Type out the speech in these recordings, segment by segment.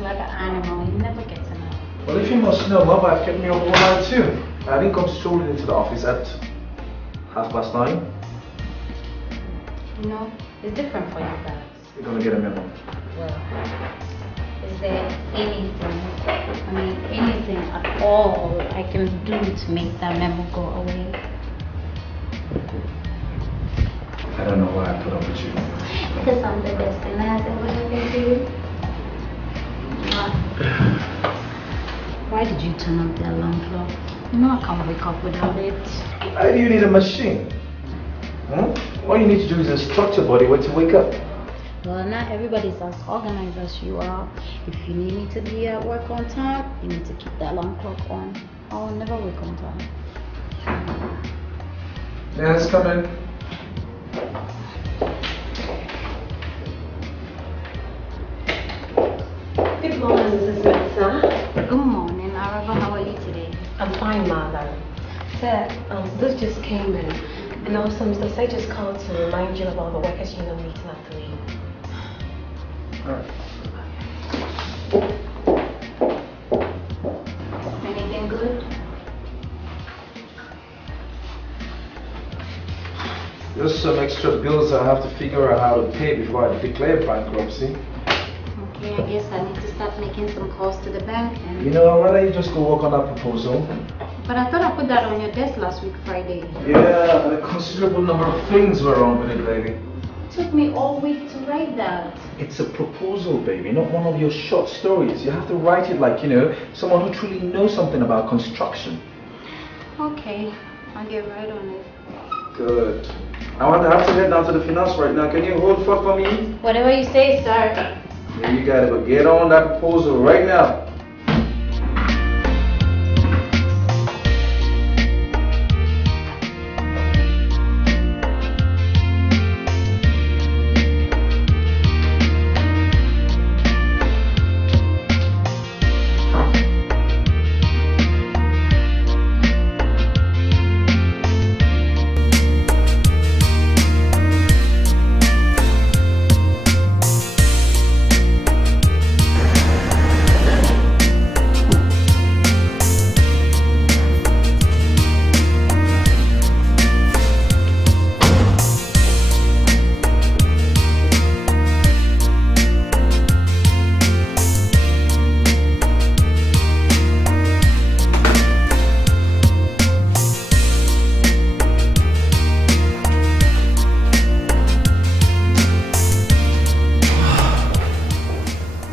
Like an animal, you never get enough. Well, if you must know, my wife kept me up all night too. I didn't come strolling into the office at 9:30. You know, it's different for you guys. You're gonna get a memo. Well, is there anything, anything at all I can do to make that memo go away? I don't know why I put up with you. Because I'm the best thing that has ever happened to you. Why did you turn off the alarm clock? You know I can't wake up without it. Why do you need a machine? All you need to do is instruct your body when to wake up. Well, not everybody's as organized as you are. If you need me to be at work on time, you need to keep that alarm clock on. I'll never wake on time. Yes, come in. Good morning, Mrs. Mensah. Good morning, Arava. How are you today? I'm fine, Mother. Sir, this just came in. And also, Mr. Say just called to remind you about the workers' union meeting at 3. Alright. Anything good? Just some extra bills I have to figure out how to pay before I declare bankruptcy. Okay, I guess I need to start making some calls to the bank and... You know, why don't you just go work on that proposal? But I thought I put that on your desk last week, Friday. Yeah, and a considerable number of things were wrong with it, baby. It took me all week to write that. It's a proposal, baby, not one of your short stories. You have to write it like, someone who truly knows something about construction. Okay, I'll get right on it. Good. I have to head down to the finance right now. Can you hold for me? Whatever you say, sir. Yeah, you got it, but get on that proposal right now.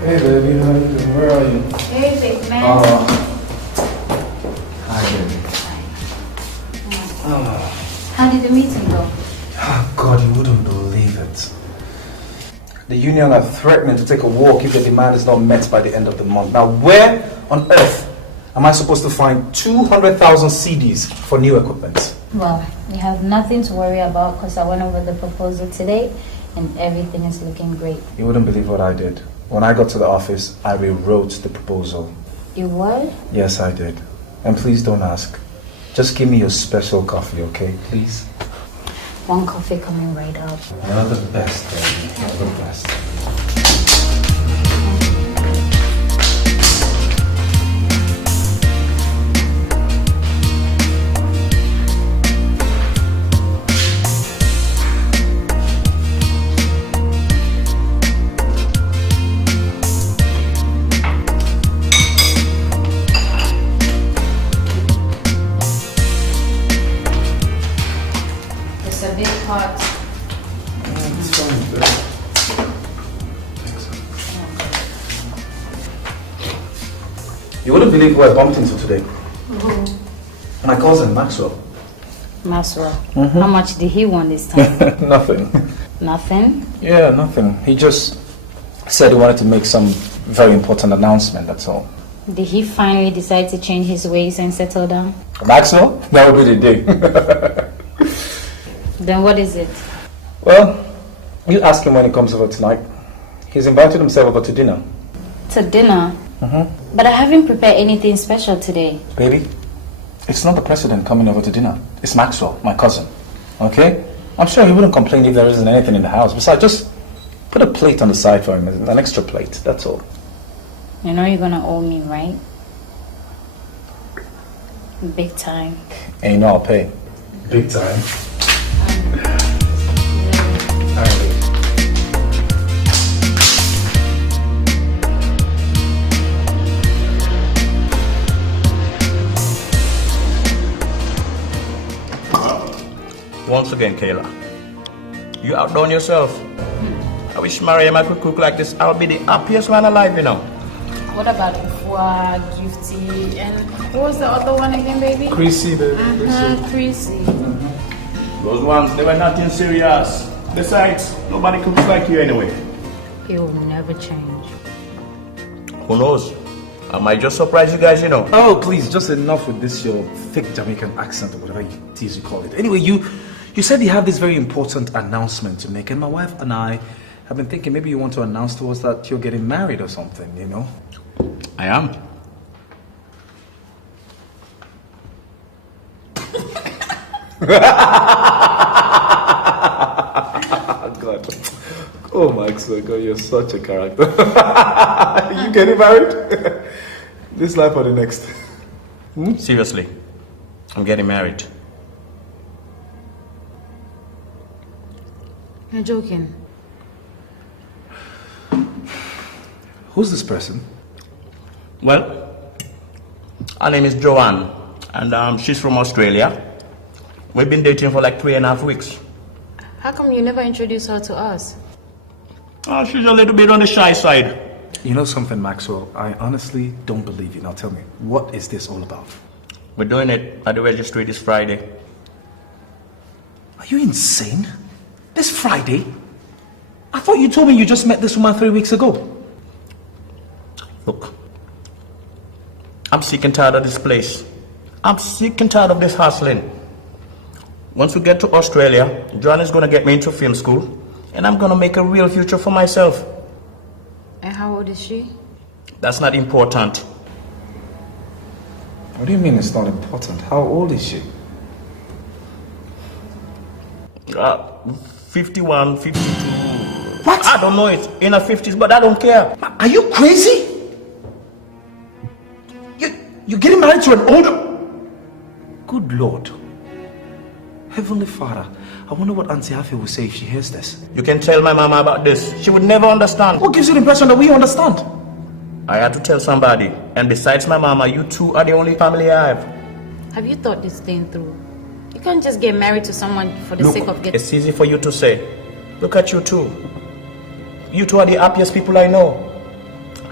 Hey baby, how you doing? Where are you? Hey, big man. Hi baby. How did the meeting go? Oh God, you wouldn't believe it. The union are threatening to take a walk if the demand is not met by the end of the month. Now where on earth am I supposed to find 200,000 CDs for new equipment? Well, you have nothing to worry about because I went over the proposal today and everything is looking great. You wouldn't believe what I did. When I got to the office, I rewrote the proposal. You what? Yes, I did. And please don't ask. Just give me your special coffee, okay? Please. One coffee coming right up. You're the best, baby. You're the best. It's a big pot. It's fine, baby. You wouldn't believe who I bumped into today. Who? My cousin, Maxwell. Maxwell. How much did he want this time? Nothing. Nothing? Yeah, nothing. He just said he wanted to make some very important announcement, that's all. Did he finally decide to change his ways and settle down? Maxwell? That would be the day. Then what is it? Well, you ask him when he comes over tonight. He's invited himself over to dinner. To dinner? But I haven't prepared anything special today. Baby, it's not the president coming over to dinner. It's Maxwell, my cousin. Okay? I'm sure he wouldn't complain if there isn't anything in the house. Besides, just put a plate on the side for him, an extra plate, that's all. You know you're gonna owe me, right? Big time. And you know I'll pay. Big time. Once again, Kayla, you outdone yourself. I wish Mariam I could cook like this. I'll be the happiest man alive, you know. What about Ufwa, Gifty, and what was the other one again, baby? Chrissy, baby. Chrissy. Those ones, they were nothing serious. Besides, nobody cooks like you anyway. He will never change. Who knows? I might just surprise you guys, you know. Oh, please, just enough with this, your thick Jamaican accent or whatever it is you call it. Anyway, you said you have this very important announcement to make, and my wife and I have been thinking maybe you want to announce to us that you're getting married or something, you know? I am. God. Oh, Maxwell, God, you're such a character. You getting married? This life or the next? Seriously, I'm getting married. You're joking. Who's this person? Well, her name is Joanne, and she's from Australia. We've been dating for like 3.5 weeks. How come you never introduced her to us? Oh, she's a little bit on the shy side. You know something, Maxwell? I honestly don't believe you. Now tell me, what is this all about? We're doing it at the registry this Friday. Are you insane? This Friday? I thought you told me you just met this woman 3 weeks ago. Look, I'm sick and tired of this place. I'm sick and tired of this hustling. Once we get to Australia, John is going to get me into film school, and I'm going to make a real future for myself. And how old is she? That's not important. What do you mean it's not important? How old is she? 51, 52. What? I don't know, it's in her 50s, but I don't care. Are you crazy? You're getting married to an older... Good Lord. Heavenly Father, I wonder what Auntie Afi will say if she hears this. You can tell my mama about this. She would never understand. What gives you the impression that we understand? I had to tell somebody. And besides my mama, you two are the only family I have. Have you thought this thing through? You can't just get married to someone for the sake of getting... It's easy for you to say. Look at you two. You two are the happiest people I know.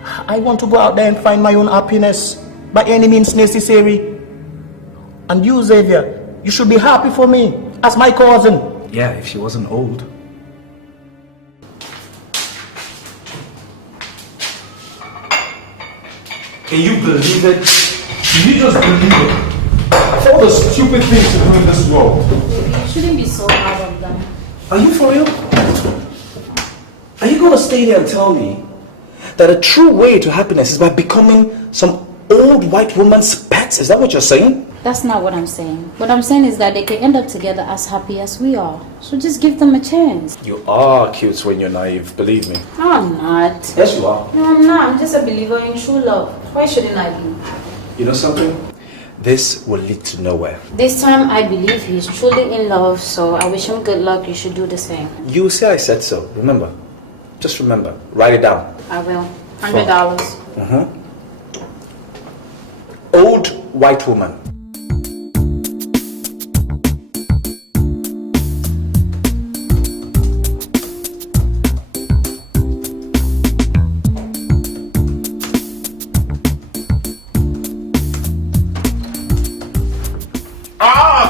I want to go out there and find my own happiness by any means necessary. And you, Xavier, you should be happy for me as my cousin. Yeah, if she wasn't old. Can you believe it? Can you just believe it? Of all the stupid things to do in this world. You shouldn't be so hard on them. Are you for real? Are you going to stay there and tell me that a true way to happiness is by becoming some old white woman's pet? Is that what you're saying? That's not what I'm saying. What I'm saying is that they can end up together as happy as we are. So just give them a chance. You are cute when you're naive, believe me. No, I'm not. Yes, you are. No, I'm not. I'm just a believer in true love. Why shouldn't I be? You know something? This will lead to nowhere. This time I believe he's truly in love, so I wish him good luck. You should do the same. You say I said so. Remember. Just remember. Write it down. I will. $100. Old white woman.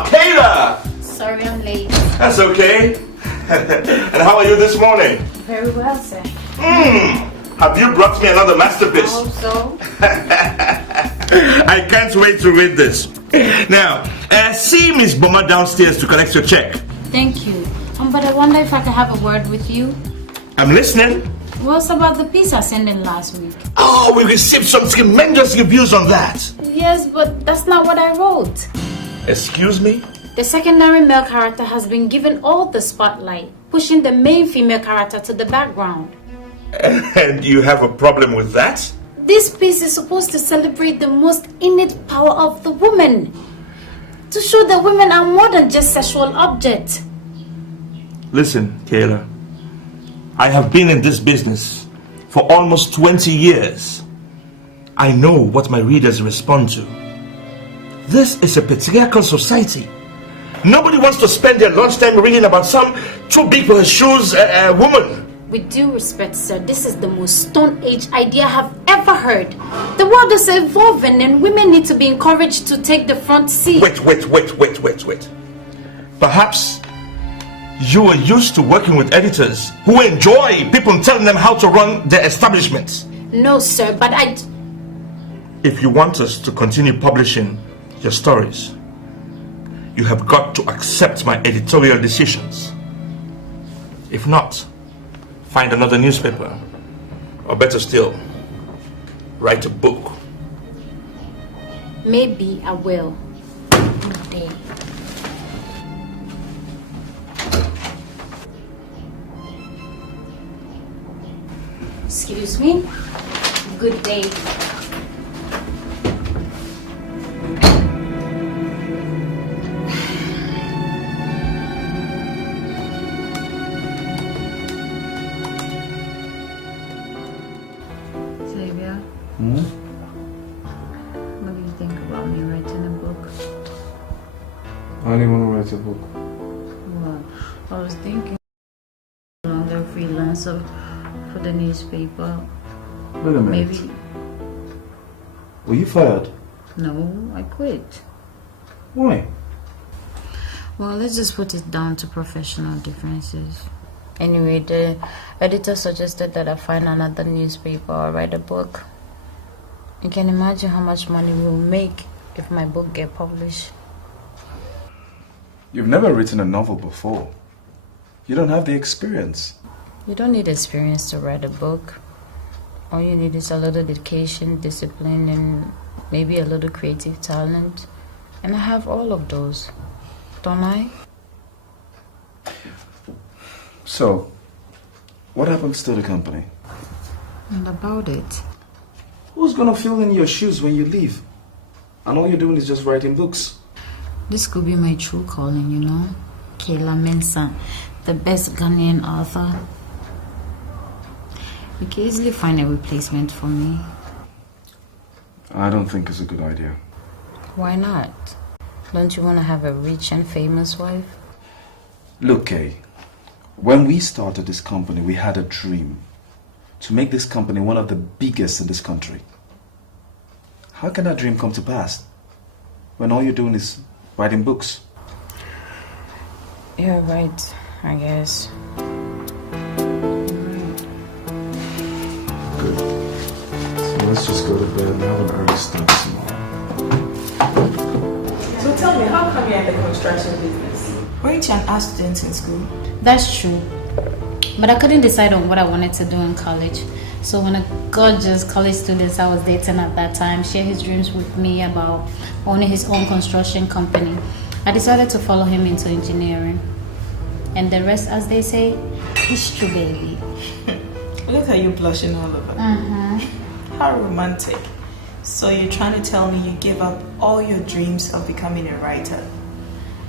Kayla! Sorry I'm late. That's okay. And how are you this morning? Very well, sir. Have you brought me another masterpiece? I hope so. I can't wait to read this. Now, see Miss Bomber downstairs to collect your check. Thank you. But I wonder if I could have a word with you. I'm listening. What's about the piece I sent in last week? Oh, we received some tremendous reviews on that. Yes, but that's not what I wrote. Excuse me? The secondary male character has been given all the spotlight, pushing the main female character to the background. And you have a problem with that? This piece is supposed to celebrate the most innate power of the woman. To show that women are more than just sexual objects. Listen, Kayla. I have been in this business for almost 20 years. I know what my readers respond to. This is a patriarchal society. Nobody wants to spend their lunchtime reading about some too big for her shoes woman. With due respect, sir, this is the most Stone Age idea I have ever heard. The world is evolving and women need to be encouraged to take the front seat. Wait. Perhaps you are used to working with editors who enjoy people telling them how to run their establishments. No, sir, but If you want us to continue publishing your stories, you have got to accept my editorial decisions. If not, find another newspaper, or better still, write a book. Maybe I will. Good day. Excuse me. Good day. What do you think about me writing a book? I only want to write a book. Well, I was thinking longer freelancer for the newspaper. Wait a minute. Maybe. Were you fired? No, I quit. Why? Well, let's just put it down to professional differences. Anyway, the editor suggested that I find another newspaper or write a book. You can imagine how much money we'll make if my book get published. You've never written a novel before. You don't have the experience. You don't need experience to write a book. All you need is a little dedication, discipline, and maybe a little creative talent. And I have all of those, don't I? So, what happens to the company? And about it. Who's gonna fill in your shoes when you leave? And all you're doing is just writing books. This could be my true calling, you know? Kayla Mensah, the best Ghanaian author. You can easily find a replacement for me. I don't think it's a good idea. Why not? Don't you want to have a rich and famous wife? Look, Kay. When we started this company, we had a dream to make this company one of the biggest in this country. How can that dream come to pass when all you're doing is writing books? You're right, I guess. Good. So let's just go to bed and have an early start tomorrow. So tell me, how come you're in the construction business? Weren't you an art student in school? That's true. But I couldn't decide on what I wanted to do in college. So when a gorgeous college student I was dating at that time shared his dreams with me about owning his own construction company, I decided to follow him into engineering. And the rest, as they say, is true, baby. Look at you blushing all over. How romantic. So you're trying to tell me you gave up all your dreams of becoming a writer?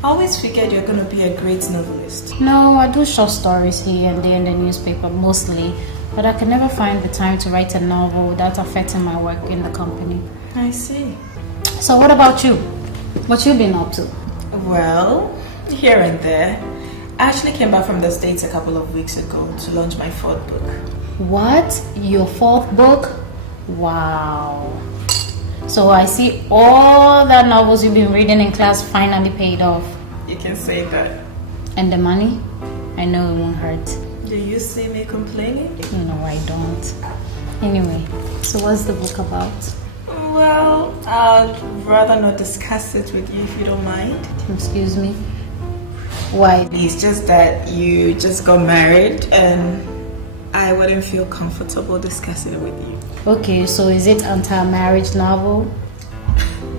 I always figured you're going to be a great novelist. No, I do short stories here and there in the newspaper mostly, but I can never find the time to write a novel without affecting my work in the company. I see. So what about you? What you been up to? Well, here and there. I actually came back from the States a couple of weeks ago to launch my 4th book. What? Your 4th book? Wow. So I see all the novels you've been reading in class finally paid off. You can say that. And the money? I know it won't hurt. Do you see me complaining? No, I don't. Anyway, so what's the book about? Well, I'd rather not discuss it with you if you don't mind. Excuse me? Why? It's just that you just got married and I wouldn't feel comfortable discussing it with you. Okay, so is it anti-marriage novel?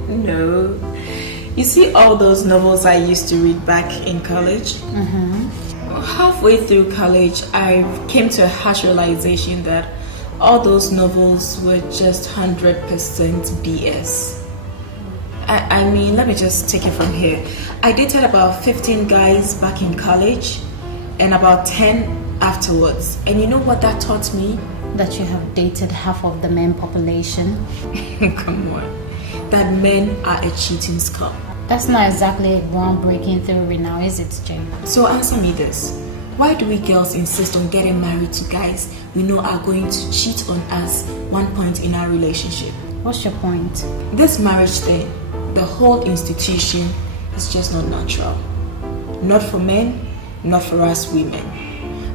No. You see all those novels I used to read back in college? Halfway through college, I came to a harsh realization that all those novels were just 100% BS. I mean, let me just take it from here. I dated about 15 guys back in college and about 10 afterwards. And you know what that taught me? That you have dated half of the men population. Come on. That men are a cheating scum. That's not exactly a groundbreaking theory now, is it, Jay? So answer me this. Why do we girls insist on getting married to guys we know are going to cheat on us one point in our relationship? What's your point? This marriage thing, the whole institution, is just not natural. Not for men, not for us women.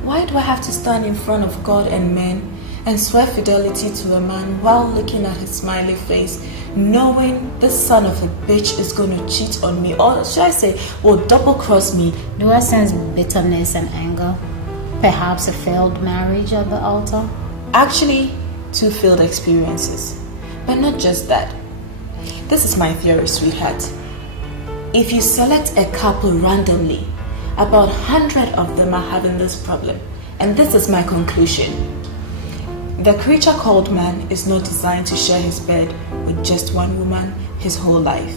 Why do I have to stand in front of God and men and swear fidelity to a man while looking at his smiley face, knowing this son of a bitch is going to cheat on me, or should I say, will double cross me? Do I sense bitterness and anger? Perhaps a failed marriage at the altar? Actually, 2 failed experiences. But not just that. This is my theory, sweetheart. If you select a couple randomly, about 100 of them are having this problem. And this is my conclusion. The creature called man is not designed to share his bed with just one woman his whole life.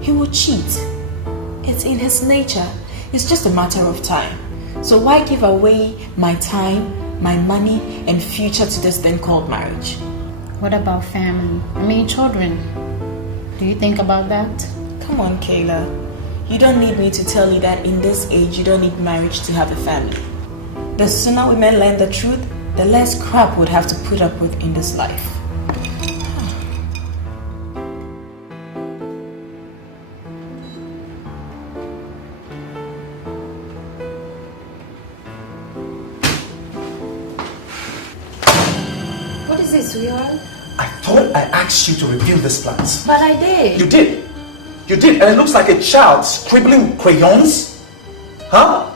He will cheat. It's in his nature. It's just a matter of time. So why give away my time, my money, and future to this thing called marriage? What about family? I mean, children. Do you think about that? Come on, Kayla. You don't need me to tell you that in this age you don't need marriage to have a family. The sooner women learn the truth, the less crap we'd have to put up with in this life. What is it, sweetheart? I thought I asked you to reveal these plans. But I did. You did. You did, and it looks like a child scribbling crayons. Huh?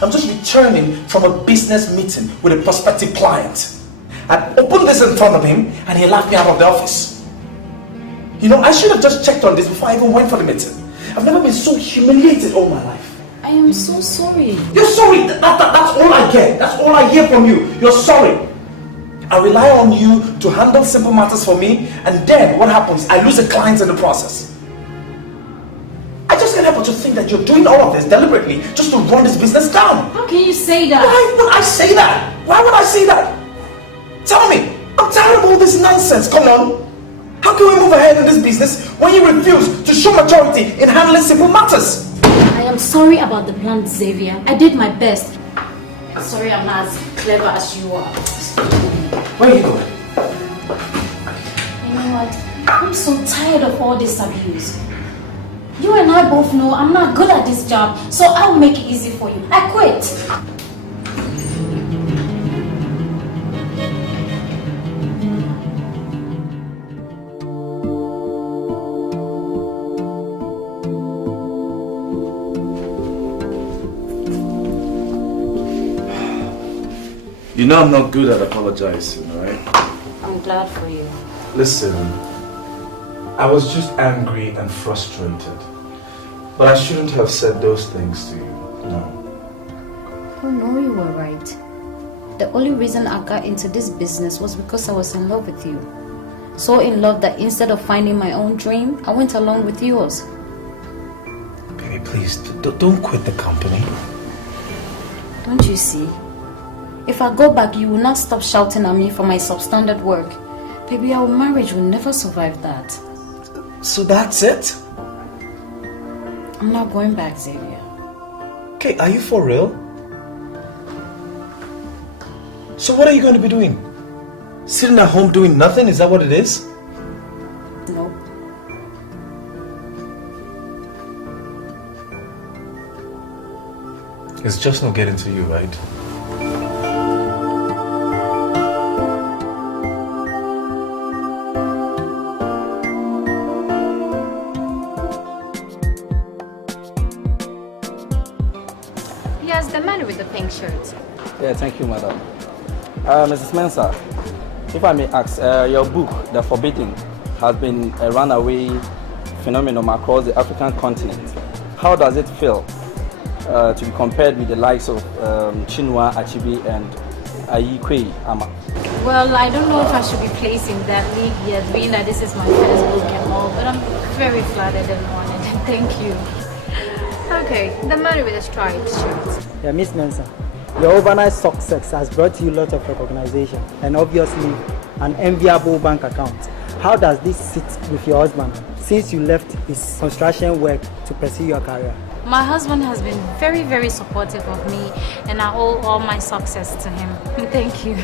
I'm just returning from a business meeting with a prospective client. I opened this in front of him, and he laughed me out of the office. You know, I should have just checked on this before I even went for the meeting. I've never been so humiliated all my life. I am so sorry. You're sorry. That's all I get. That's all I hear from you. You're sorry. I rely on you to handle simple matters for me, and then what happens? I lose a client in the process. I just can't help but to think that you're doing all of this deliberately just to run this business down. How can you say that? Why would I say that? Why would I say that? Tell me. I'm tired of all this nonsense. Come on. How can we move ahead in this business when you refuse to show maturity in handling simple matters? I am sorry about the plan, Xavier. I did my best. Sorry I'm not as clever as you are. Where are you going? You know what? I'm so tired of all this abuse. You and I both know I'm not good at this job, so I'll make it easy for you. I quit. You know I'm not good at apologizing, right? I'm glad for you. Listen, I was just angry and frustrated. But I shouldn't have said those things to you, no. Oh no, you were right. The only reason I got into this business was because I was in love with you. So in love that instead of finding my own dream, I went along with yours. Baby, please, don't quit the company. Don't you see? If I go back, you will not stop shouting at me for my substandard work. Baby, our marriage will never survive that. So that's it? I'm not going back, Xavier. Okay, are you for real? So what are you going to be doing? Sitting at home doing nothing? Is that what it is? Nope. It's just not getting to you, right? Yes, the man with the pink shirt. Yeah, thank you, madam. Mrs. Mensah, if I may ask, your book, The Forbidden, has been a runaway phenomenon across the African continent. How does it feel to be compared with the likes of Chinua Achebe and Ayikwe Ama? Well, I don't know if I should be placed in that league yet, being that this is my first book and all, but I'm very flattered and honored. Thank you. Okay, the man with the striped shirt. Yeah, Miss Mensah, your overnight success has brought you a lot of recognition and obviously an enviable bank account. How does this sit with your husband since you left his construction work to pursue your career? My husband has been very, very supportive of me, and I owe all my success to him. Thank you.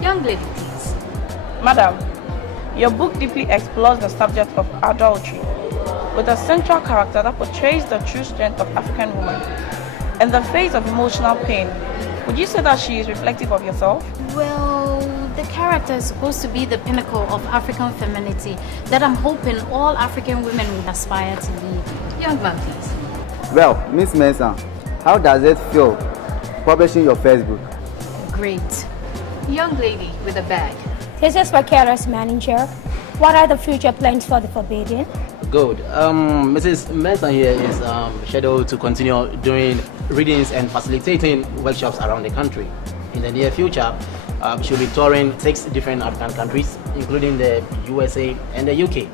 Young lady, please. Madam, your book deeply explores the subject of adultery with a central character that portrays the true strength of African women. In the face of emotional pain, would you say that she is reflective of yourself? Well, the character is supposed to be the pinnacle of African femininity that I'm hoping all African women would aspire to be. Young man, please. Well, Miss Mensah, how does it feel publishing your first book? Great. Young lady with a bag. This is Vakera's manager. What are the future plans for the Forbidden? Good. Mrs. Mensah here is scheduled to continue doing readings and facilitating workshops around the country. In the near future, she'll be touring 6 different African countries, including the USA and the UK.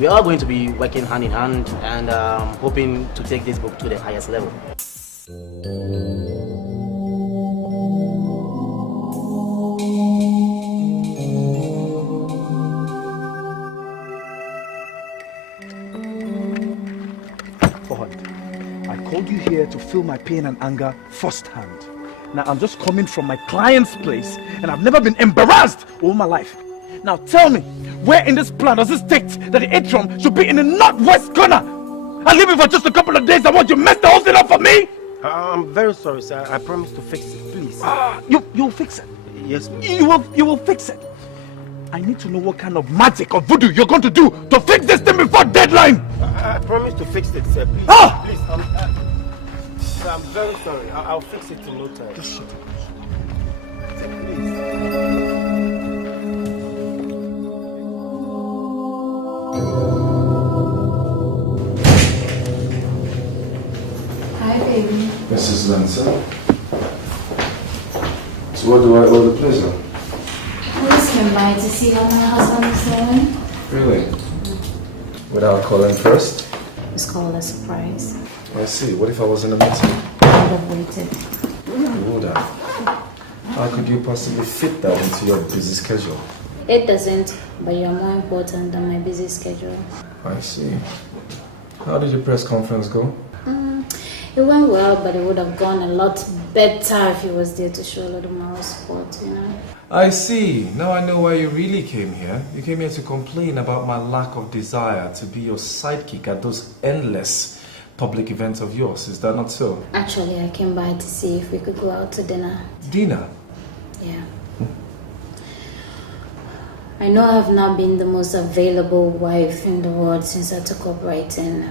We are going to be working hand in hand and hoping to take this book to the highest level. I called you here to feel my pain and anger firsthand. Now I'm just coming from my client's place and I've never been embarrassed all my life. Now tell me, where in this plan does it state that the atrium should be in the northwest corner? I leave it for just a couple of days. I want you to mess the whole thing up for me. I'm very sorry, sir. I promise to fix it, please. You'll fix it? Yes, ma'am. You will fix it. I need to know what kind of magic or voodoo you're going to do to fix this thing before deadline. I promise to fix it, sir. Please, please. Sir, I'm very sorry. I'll fix it in no time. Just shut up. Hi, baby. Mrs. Lancer. So what do I owe the pleasure? I just came by to see how my husband is doing. Really? Without calling first? It's called a surprise. I see. What if I was in a meeting? I would have waited. You would have. How could you possibly fit that into your busy schedule? It doesn't, but you're more important than my busy schedule. I see. How did your press conference go? It went well, but it would have gone a lot better if he was there to show a little moral support, you know? I see. Now I know why you really came here. You came here to complain about my lack of desire to be your sidekick at those endless public events of yours. Is that not so? Actually, I came by to see if we could go out to dinner. Dinner? Yeah. I know I've not been the most available wife in the world since I took up writing.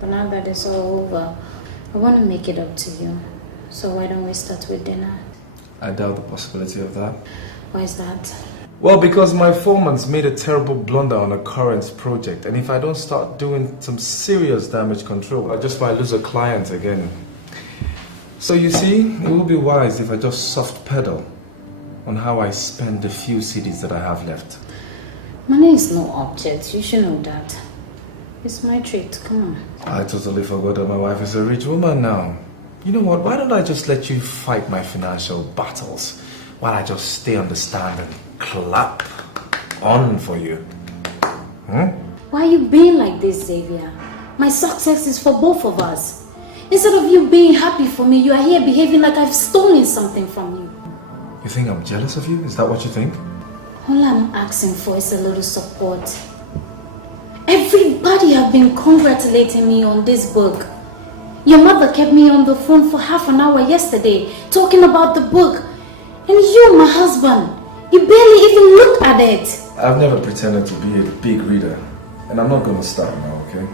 But now that it's all over, I want to make it up to you. So why don't we start with dinner? I doubt the possibility of that. Why is that? Well, because my foreman's made a terrible blunder on a current project, and if I don't start doing some serious damage control, I just might lose a client again. So you see, it will be wise if I just soft pedal on how I spend the few CDs that I have left. Money is no object. You should know that. It's my treat. Come on. I totally forgot that my wife is a rich woman now. You know what? Why don't I just let you fight my financial battles while I just stay on the stand and clap on for you? Why are you being like this, Xavier? My success is for both of us. Instead of you being happy for me, you are here behaving like I've stolen something from you. You think I'm jealous of you? Is that what you think? All I'm asking for is a little support. Everybody have been congratulating me on this book. Your mother kept me on the phone for half an hour yesterday talking about the book. And you, my husband, you barely even looked at it. I've never pretended to be a big reader. And I'm not going to start now, okay?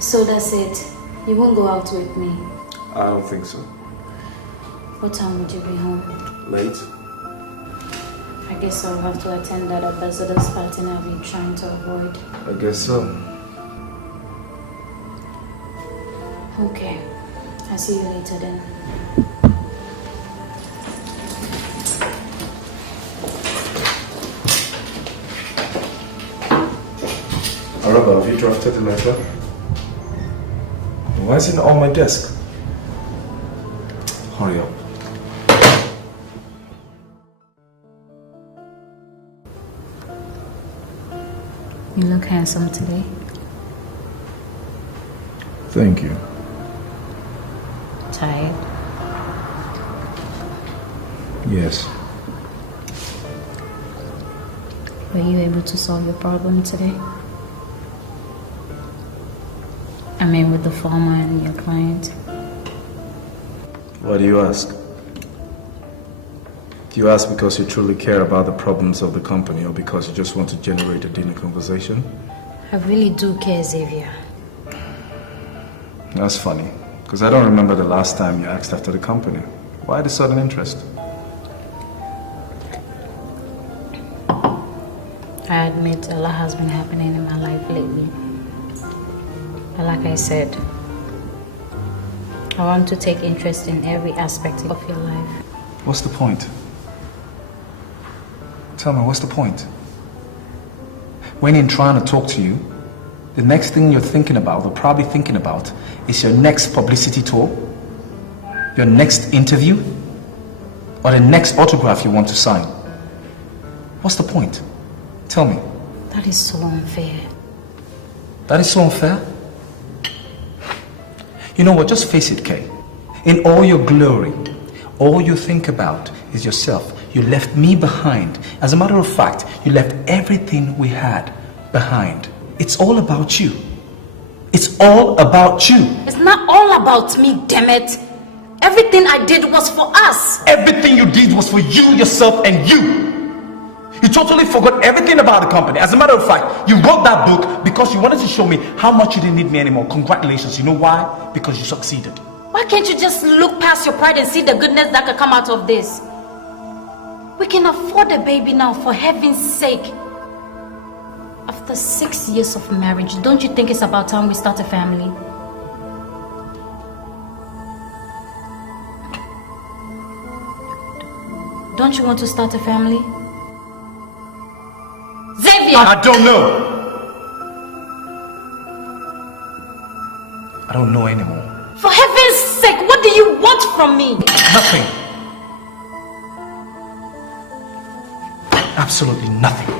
So that's it. You won't go out with me. I don't think so. What time would you be home? Late? I guess I'll have to attend that ambassador's party I've been trying to avoid. I guess so. Okay. I'll see you later then. Araba, have you drafted the letter? Why is it not on my desk? Hurry up. You look handsome today. Thank you. Tired? Yes. Were you able to solve your problem today? I mean, with the farmer and your client. Why do you ask? Do you ask because you truly care about the problems of the company or because you just want to generate a dinner conversation? I really do care, Xavier. That's funny, because I don't remember the last time you asked after the company. Why the sudden interest? I admit a lot has been happening in my life lately. But like I said, I want to take interest in every aspect of your life. What's the point? Tell me, what's the point? When in trying to talk to you, the next thing you're thinking about, or probably thinking about, is your next publicity tour, your next interview, or the next autograph you want to sign. What's the point? Tell me. That is so unfair. That is so unfair? You know what, just face it, Kay. In all your glory, all you think about is yourself. You left me behind. As a matter of fact, you left everything we had behind. It's all about you. It's all about you. It's not all about me, damn it. Everything I did was for us. Everything you did was for you, yourself, and you. You totally forgot everything about the company. As a matter of fact, you wrote that book because you wanted to show me how much you didn't need me anymore. Congratulations. You know why? Because you succeeded. Why can't you just look past your pride and see the goodness that could come out of this? We can afford a baby now, for heaven's sake. After 6 years of marriage, don't you think it's about time we start a family? Don't you want to start a family? Xavier! I don't know. I don't know anymore. For heaven's sake, what do you want from me? Nothing. Absolutely nothing.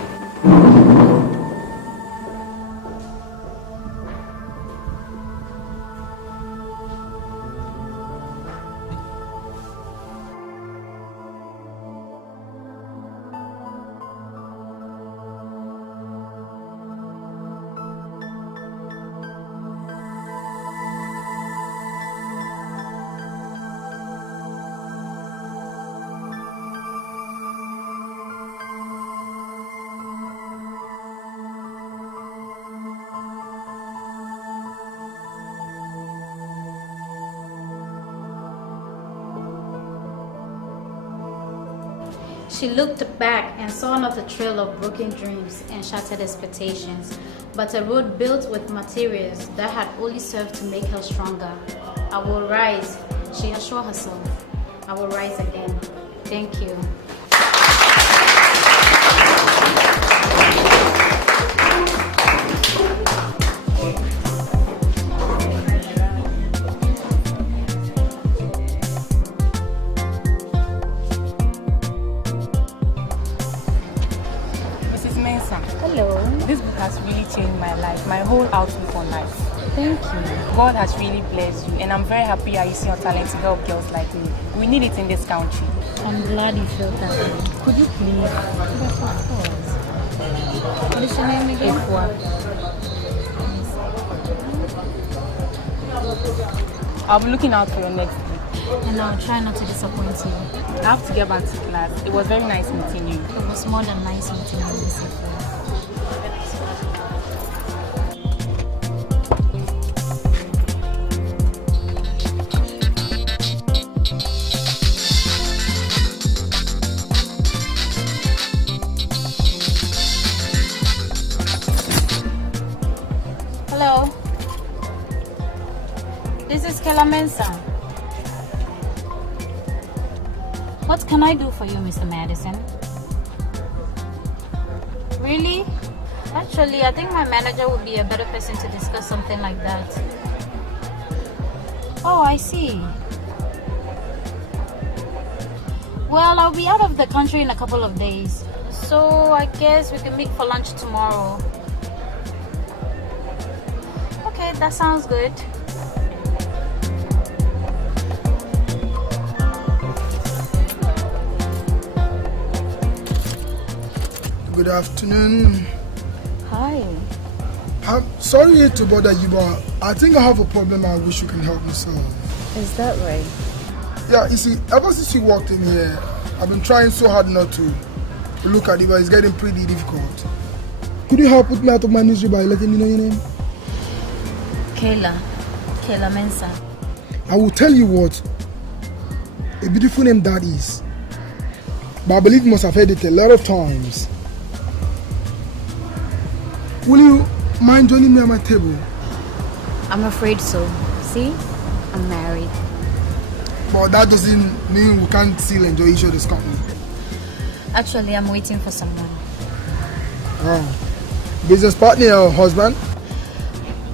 She looked back and saw not a trail of broken dreams and shattered expectations, but a road built with materials that had only served to make her stronger. I will rise, she assured herself. I will rise again. Thank you. Hello. This book has really changed my life, my whole outlook on life. Thank you. God has really blessed you, and I'm very happy you're using your talent to help girls like me. We need it in this country. I'm glad you feel that way. Could you please? Yes, of course. What is your name again? I'll be looking out for your next week. And I'll try not to disappoint you. I have to get back to class. It was very nice meeting you. It was more than nice meeting you, Lucifer. Hello. This is Kelamensa. What can I do for you, Mr. Madison? Really? Actually, I think my manager would be a better person to discuss something like that. Oh, I see. Well, I'll be out of the country in a couple of days. So I guess we can meet for lunch tomorrow. Okay, that sounds good. Good afternoon. Hi. I'm sorry to bother you, but I think I have a problem I wish you can help me solve. Is that right? Yeah, you see, ever since you walked in here, I've been trying so hard not to look at it, but it's getting pretty difficult. Could you help put me out of my misery by letting me know your name? Kayla Mensah. I will tell you what a beautiful name that is. But I believe you must have heard it a lot of times. Will you mind joining me at my table? I'm afraid so. See? I'm married. But that doesn't mean we can't still enjoy each other's company. Actually, I'm waiting for someone. Oh. Business partner or husband?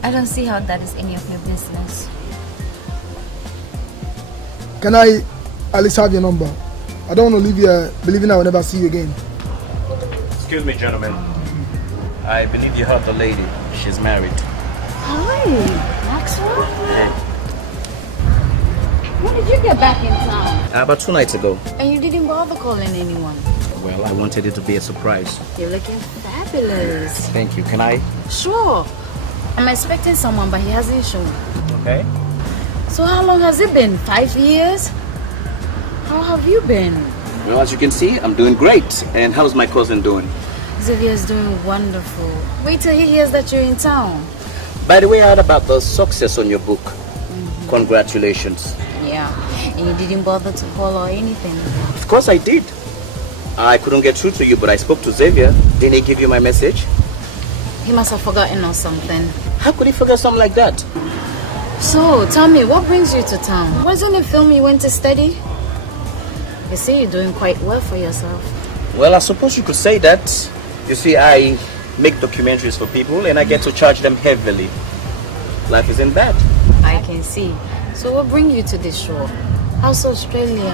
I don't see how that is any of your business. Can I at least have your number? I don't want to leave here believing I will never see you again. Excuse me, gentlemen. I believe you heard the lady. She's married. Hi, Maxwell. When did you get back in town? About 2 nights ago. And you didn't bother calling anyone? Well, I wanted it to be a surprise. You're looking fabulous. Thank you. Can I? Sure. I'm expecting someone, but he hasn't shown. Okay. So how long has it been? 5 years? How have you been? Well, as you can see, I'm doing great. And how's my cousin doing? Xavier's doing wonderful. Wait till he hears that you're in town. By the way, I heard about the success on your book. Congratulations. Yeah, and you didn't bother to call or anything. Of course I did. I couldn't get through to you, but I spoke to Xavier. Didn't he give you my message? He must have forgotten or something. How could he forget something like that? So, tell me, what brings you to town? Wasn't it film you went to study? You say you're doing quite well for yourself. Well, I suppose you could say that. You see, I make documentaries for people and I get to charge them heavily. Life isn't bad. I can see. So what brings you to this show? How's Australia?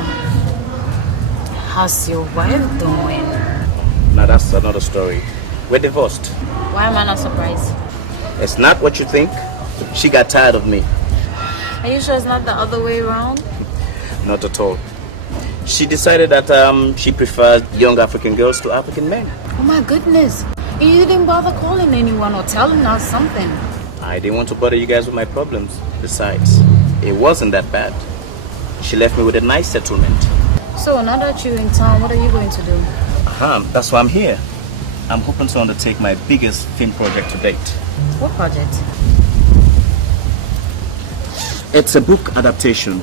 How's your wife doing? Now that's another story. We're divorced. Why am I not surprised? It's not what you think. She got tired of me. Are you sure it's not the other way around? Not at all. She decided that she prefers young African girls to African men. Oh my goodness. You didn't bother calling anyone or telling us something. I didn't want to bother you guys with my problems. Besides, it wasn't that bad. She left me with a nice settlement. So now that you're in town, what are you going to do? That's why I'm here. I'm hoping to undertake my biggest film project to date. What project? It's a book adaptation.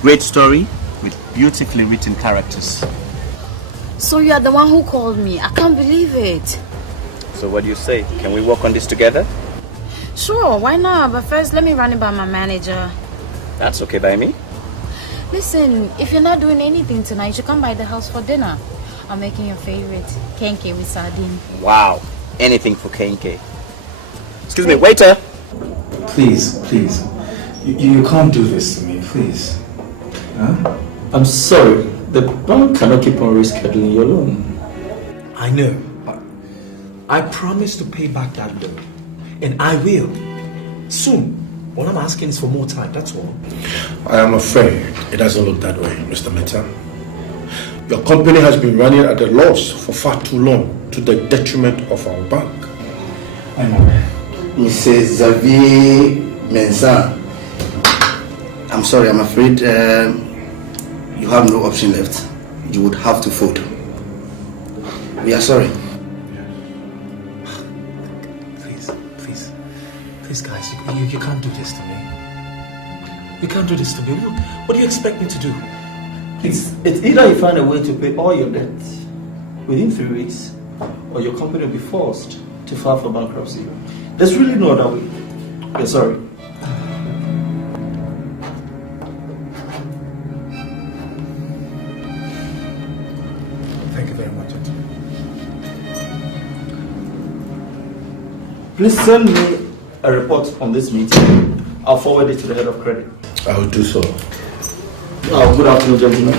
Great story with beautifully written characters. So you are the one who called me. I can't believe it. So what do you say? Can we work on this together? Sure, why not? But first, let me run it by my manager. That's okay by me. Listen, if you're not doing anything tonight, you should come by the house for dinner. I'm making your favorite, kenke with sardine. Wow, anything for kenke. Excuse me, waiter. Please, please. You can't do this to me, please. Huh? I'm sorry. The bank cannot keep on rescheduling your loan. I know, but I promise to pay back that loan. And I will. Soon. All I'm asking is for more time, that's all. I am afraid it doesn't look that way, Mr. Meta. Your company has been running at a loss for far too long to the detriment of our bank. I know. Mrs. Xavier Mensah, I'm sorry, I'm afraid you have no option left. You would have to fold. We are sorry. Please, guys, you can't do this to me. You can't do this to me. What do you expect me to do? It's either you find a way to pay all your debts within 3 weeks, or your company will be forced to file for bankruptcy. There's really no other way. We're sorry. Thank you very much. Please send me a report on this meeting. I'll forward it to the head of credit. I will do so. Good afternoon, gentlemen.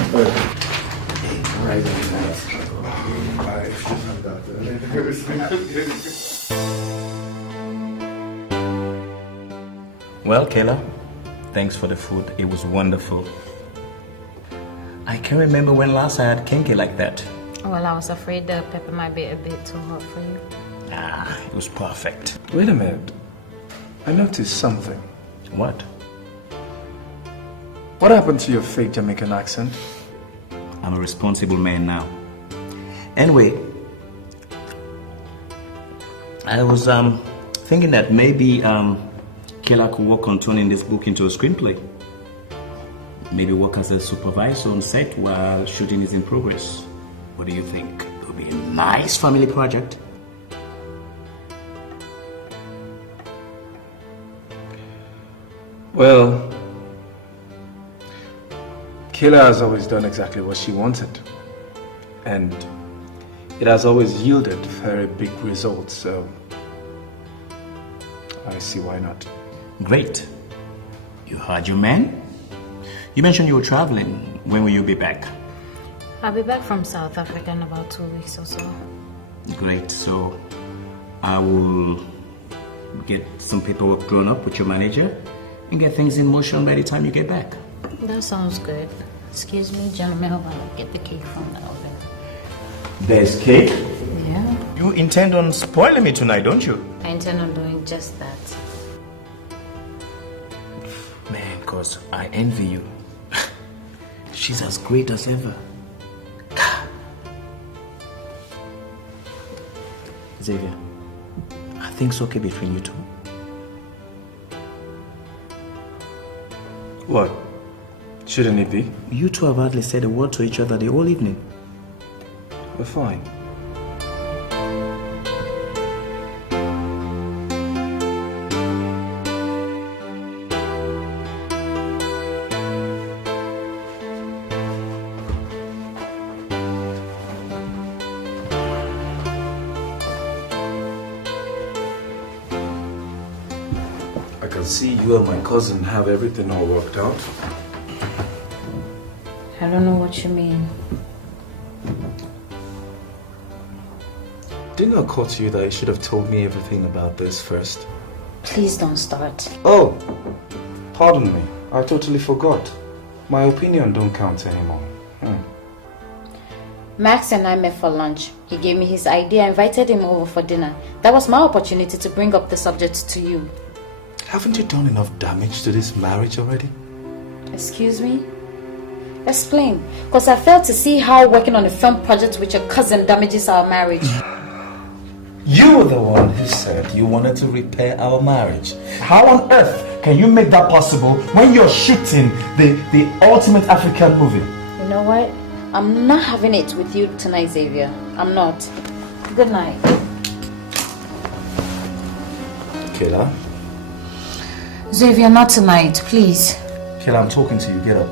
Well, Kayla, thanks for the food. It was wonderful. I can't remember when last I had kinky like that. Well, I was afraid the pepper might be a bit too hot for you. Ah, it was perfect. Wait a minute. I noticed something. What? What happened to your fake Jamaican accent? I'm a responsible man now. Anyway, I was thinking that maybe Kayla could work on turning this book into a screenplay. Maybe work as a supervisor on set while shooting is in progress. What do you think? It would be a nice family project. Well, Kayla has always done exactly what she wanted. And it has always yielded very big results, so I see why not. Great. You heard your man? You mentioned you were traveling. When will you be back? I'll be back from South Africa in about 2 weeks or so. Great. So I will get some paperwork drawn up with your manager and get things in motion by the time you get back. That sounds good. Excuse me, gentlemen, hold on. I'll get the cake from the oven. There's cake? Yeah. You intend on spoiling me tonight, don't you? I intend on doing just that. Man, because I envy you. She's as great as ever. Xavier, are things okay between you two? What? Shouldn't it be? You two have hardly said a word to each other the whole evening. We're fine. I can see you and my cousin have everything all worked out. I don't know what you mean. Didn't it occur to you that you should have told me everything about this first? Please don't start. Oh, pardon me. I totally forgot. My opinion don't count anymore. Max and I met for lunch. He gave me his idea. I invited him over for dinner. That was my opportunity to bring up the subject to you. Haven't you done enough damage to this marriage already? Excuse me? Explain. Because I failed to see how working on a film project with your cousin damages our marriage. You were the one who said you wanted to repair our marriage. How on earth can you make that possible when you're shooting the ultimate African movie? You know what? I'm not having it with you tonight, Xavier. I'm not. Good night. Kayla? Xavier, not tonight, please. Kayla, I'm talking to you. Get up.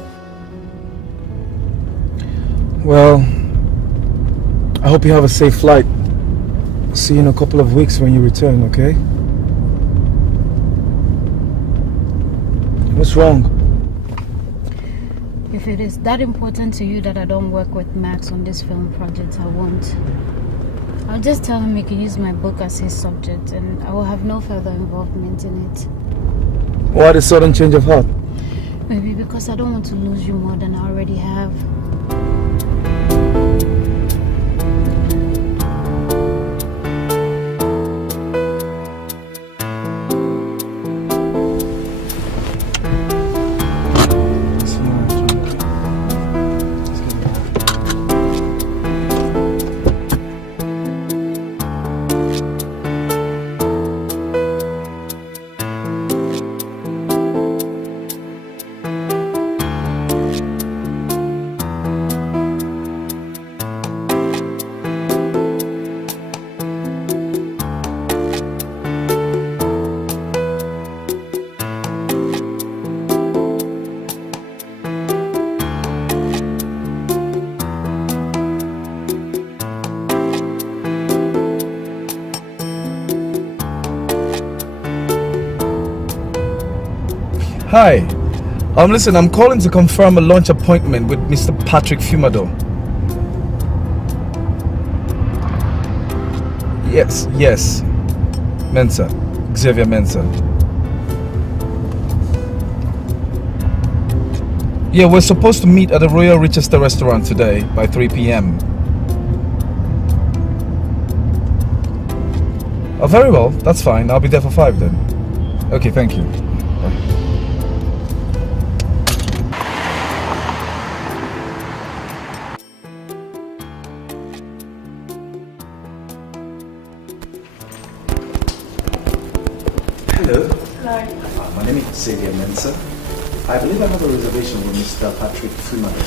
Well, I hope you have a safe flight. See you in a couple of weeks when you return, okay? What's wrong? If it is that important to you that I don't work with Max on this film project, I won't. I'll just tell him he can use my book as his subject and I will have no further involvement in it. Why the sudden change of heart? Maybe because I don't want to lose you more than I already have. Hi. Listen, I'm calling to confirm a launch appointment with Mr. Patrick Fumado. Yes. Mensa. Xavier Mensa. Yeah, we're supposed to meet at the Royal Richester restaurant today by 3 p.m. Oh, very well. That's fine. I'll be there for 5 then. Okay, thank you. Bye. Hello. Hello. My name is Xavier Mensa. I believe I have a reservation with Mr. Patrick Fumado.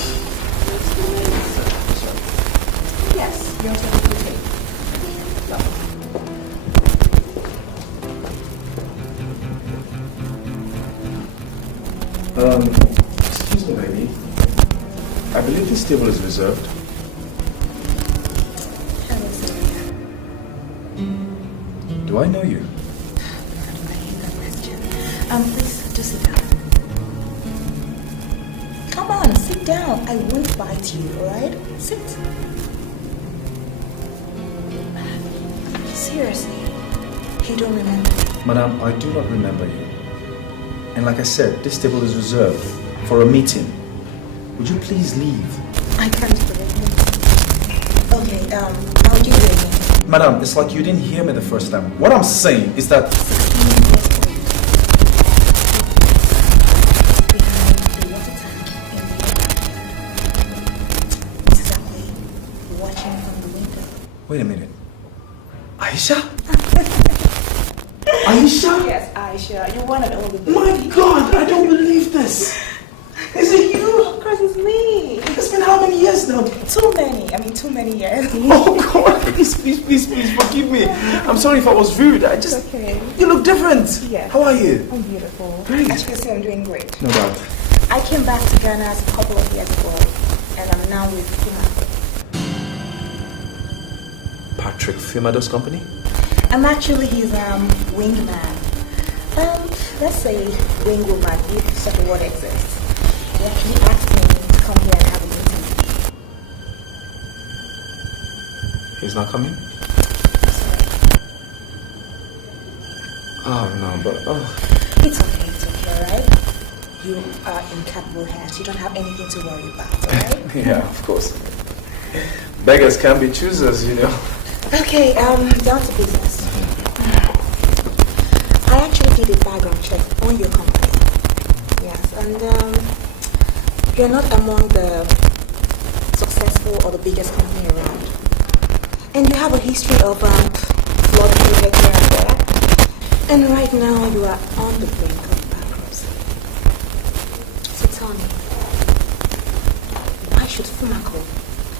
Yes, you're totally okay. Excuse me, lady. I believe this table is reserved. Hello, Xavier. Do I know you? Please, just sit down. Come on, sit down. I won't bite you, alright? Sit. Seriously, you don't remember me? Madam, I do not remember you. And like I said, this table is reserved for a meeting. Would you please leave? I can't believe it. Okay, I'll give you again. Madam, it's like you didn't hear me the first time. What I'm saying is that... Wait a minute. Aisha? Aisha? Yes, Aisha. You're one of the only. My God, I don't believe this. Is it you? Of course, it's me. It's been how many years now? Too many years. Oh God, please forgive me. I'm sorry if I was rude. It's okay. You look different. Yeah. How are you? I'm beautiful. Great. As you can see, I'm doing great. No doubt. I came back to Ghana a couple of years ago, and I'm now with Fumado. Patrick Fumado's company? I'm actually his wingman. Let's say wingwoman, if such a word exists. He actually asked me to come here and have a meeting. He's not coming? Oh no, but It's okay, alright? You are in capable hands. You don't have anything to worry about, alright? yeah, of course. Beggars can be choosers, you know. Okay, down to business. I actually did a background check on your company. Yes, and you're not among the successful or the biggest company around. And you have a history of flawed behavior here and there. And right now you are on the brink of bankruptcy. So tell me, why should Fumako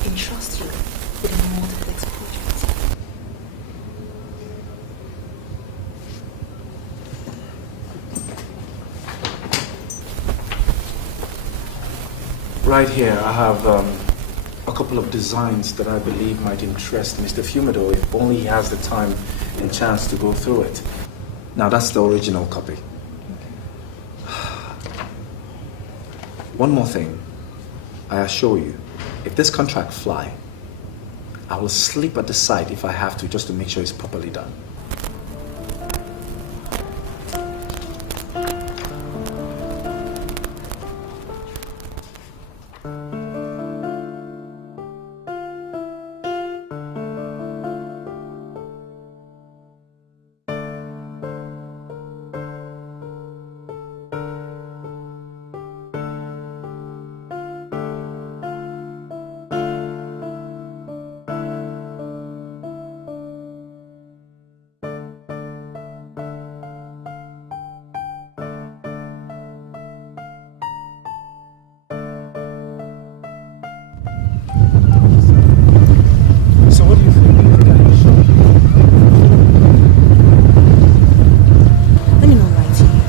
entrust you with a multiplex project? Right here, I have a couple of designs that I believe might interest Mr. Fumado if only he has the time and chance to go through it. Now, that's the original copy. One more thing. I assure you, if this contract fly, I will sleep at the site if I have to, just to make sure it's properly done. So what do you think? Let me not lie to you.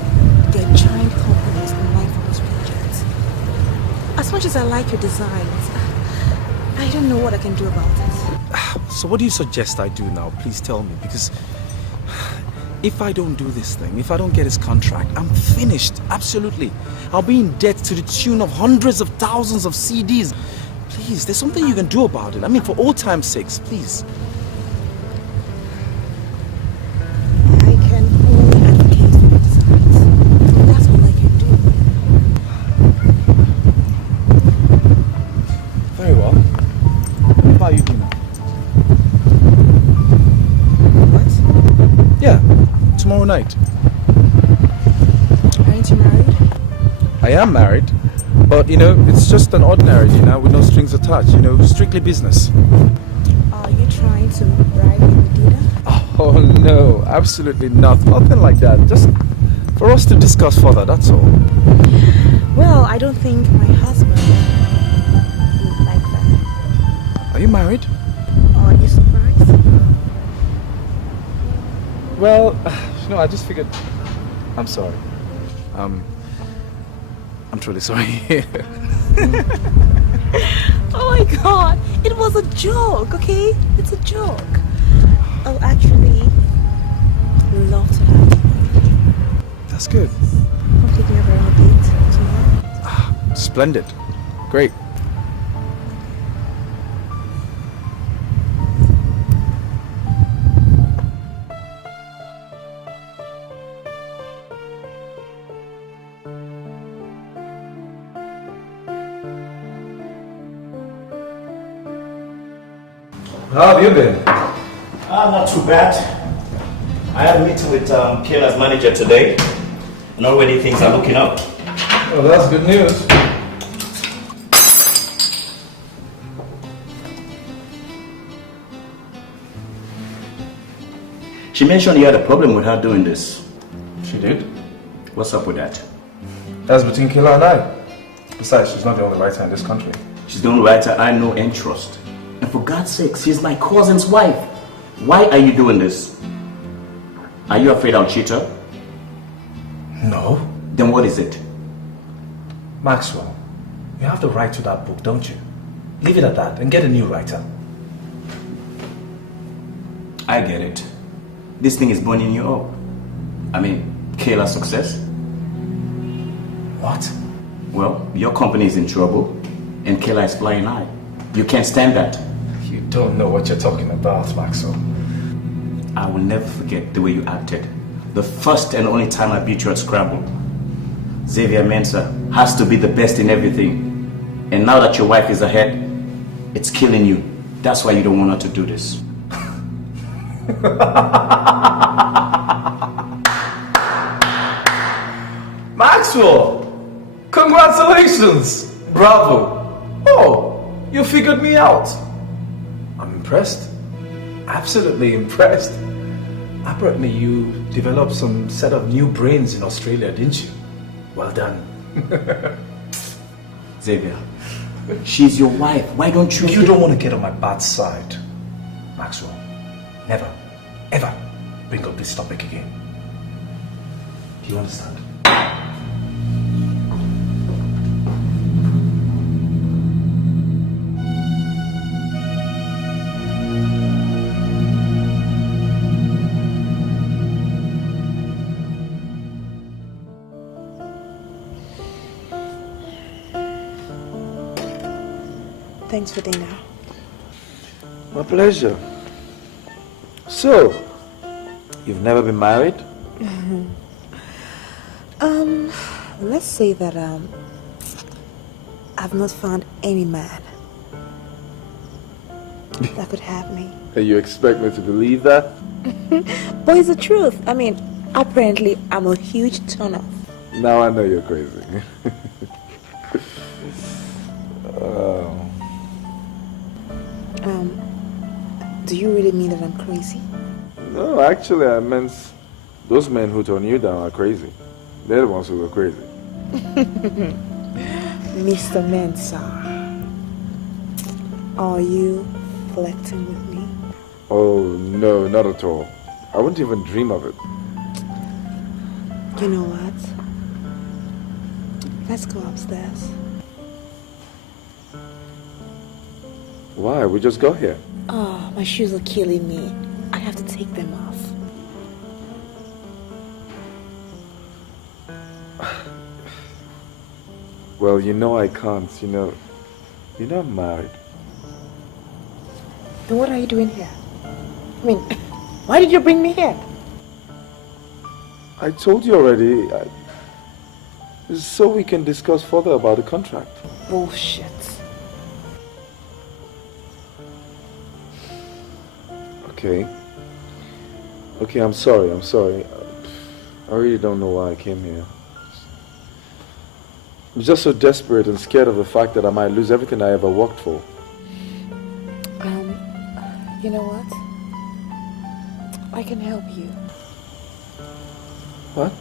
There are giant companies in line for this project. As much as I like your designs, I don't know what I can do about it. So what do you suggest I do now? Please tell me, because If I don't do this thing, if I don't get his contract, I'm finished. Absolutely. I'll be in debt to the tune of hundreds of thousands of CDs. Please, there's something you can do about it. I mean, for old time's sakes, please. I can only advocate for myself. That's all I can do. Very well. What about you, Dina? What? Yeah, tomorrow night. Aren't you married? I am married, but it's just an ordinary dinner with no strings attached, strictly business. Are you trying to bribe me with dinner? Oh no, absolutely not. Nothing like that. Just for us to discuss further, that's all. Well, I don't think my husband would like that. Are you married? Are you surprised? Well, I just figured... I'm sorry. I'm truly sorry. Oh my god, it was a joke, okay? It's a joke. I'll actually love to have you. That's good. I'm taking you for a date tomorrow. Splendid. Great. How have you been? Not too bad. I had a meeting with Kayla's manager today, and already things are looking up. Oh, that's good news. She mentioned you had a problem with her doing this. She did? What's up with that? That's between Kayla and I. Besides, she's not the only writer in this country. She's the only writer I know and trust. And for God's sake, she's my cousin's wife. Why are you doing this? Are you afraid I'll cheat her? No. Then what is it? Maxwell, you have the right to that book, don't you? Leave it at that and get a new writer. I get it. This thing is burning you up. I mean, Kayla's success. What? Well, your company is in trouble and Kayla is flying high. You can't stand that. You don't know what you're talking about, Maxwell. I will never forget the way you acted. The first and only time I beat you at Scrabble. Xavier Mensah has to be the best in everything. And now that your wife is ahead, it's killing you. That's why you don't want her to do this. Maxwell! Congratulations! Bravo! Oh, you figured me out. I'm impressed. Absolutely impressed. Apparently you developed some set of new brains in Australia, didn't you? Well done. Xavier, she's your wife. Why don't you... You don't want to get on my bad side. Maxwell, never, ever bring up this topic again. Do you understand? Thanks for dinner. My pleasure. So, you've never been married? Let's say that I've not found any man that could have me. And you expect me to believe that? But it's the truth. I mean, apparently I'm a huge turn-off. Now I know you're crazy. Do you really mean that I'm crazy? No, actually I meant those men who turn you down are crazy. They're the ones who are crazy. Mr. Mensah, are you flirting with me? Oh, no, not at all. I wouldn't even dream of it. You know what? Let's go upstairs. Why? We just got here. Oh, my shoes are killing me. I have to take them off. Well, you know I can't. You're not married. Then what are you doing here? I mean, why did you bring me here? I told you already. So we can discuss further about the contract. Bullshit. Okay. Okay, I'm sorry. I really don't know why I came here. I'm just so desperate and scared of the fact that I might lose everything I ever worked for. You know what? I can help you. What?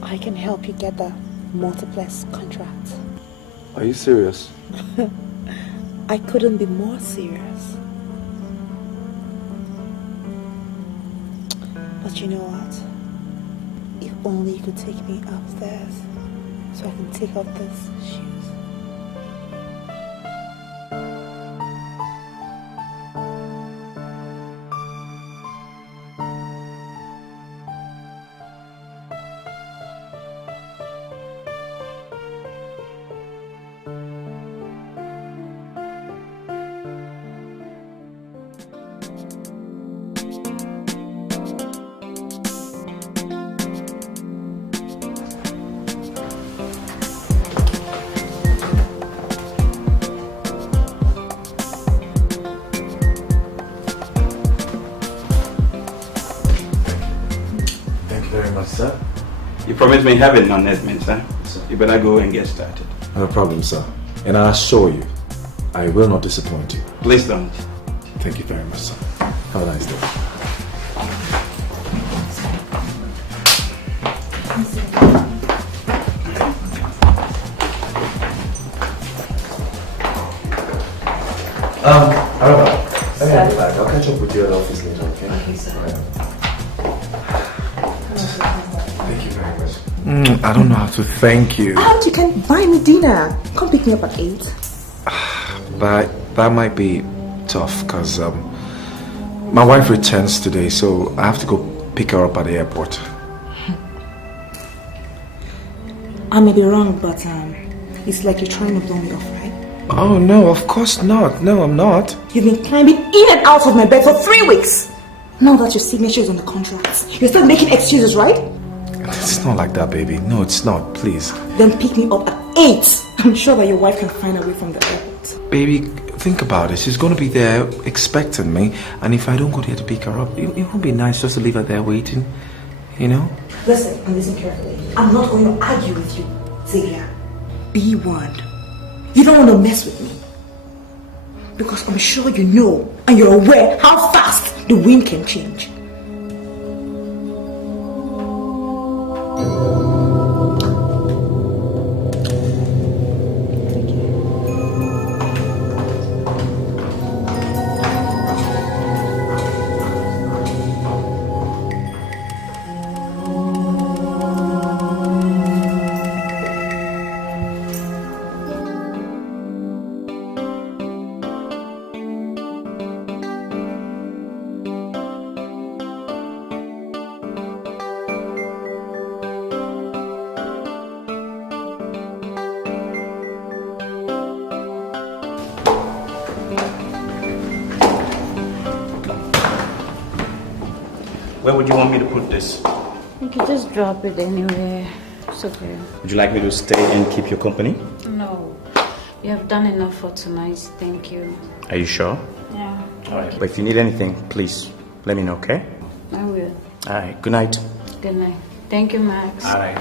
I can help you get the multiplex contract. Are you serious? I couldn't be more serious. But you know what? If only you could take me upstairs so I can take off these shoes. Sir? You promised me heaven on earth, sir. You better go and get started. No problem, sir. And I assure you, I will not disappoint you. Please don't. Thank you very much, sir. Have a nice day. Araba, let me have the bag. I'll catch up with you at the office later, okay? Okay, sir. Right. I don't know how to thank you. You can buy me dinner. Come pick me up at 8. But that might be tough because my wife returns today, so I have to go pick her up at the airport. I may be wrong, but it's like you're trying to blow me off, right? Oh no, of course not. No, I'm not. You've been climbing in and out of my bed for 3 weeks. Now that your signature is on the contract, you start making excuses, right? It's not like that, baby. No, it's not. Please. Then pick me up at 8. I'm sure that your wife can find a way from the airport. Baby, think about it. She's going to be there expecting me. And if I don't go there to pick her up, it won't be nice just to leave her there waiting. You know? Listen, and listen carefully. I'm not going to argue with you, Xavier. Be warned. You don't want to mess with me. Because I'm sure you know and you're aware how fast the wind can change. Where would you want me to put this? You can just drop it anywhere. It's okay. Would you like me to stay and keep your company? No. You have done enough for tonight. Thank you. Are you sure? Yeah. Alright. But if you need anything, please let me know, okay? I will. Alright. Good night. Good night. Thank you, Max. Alright.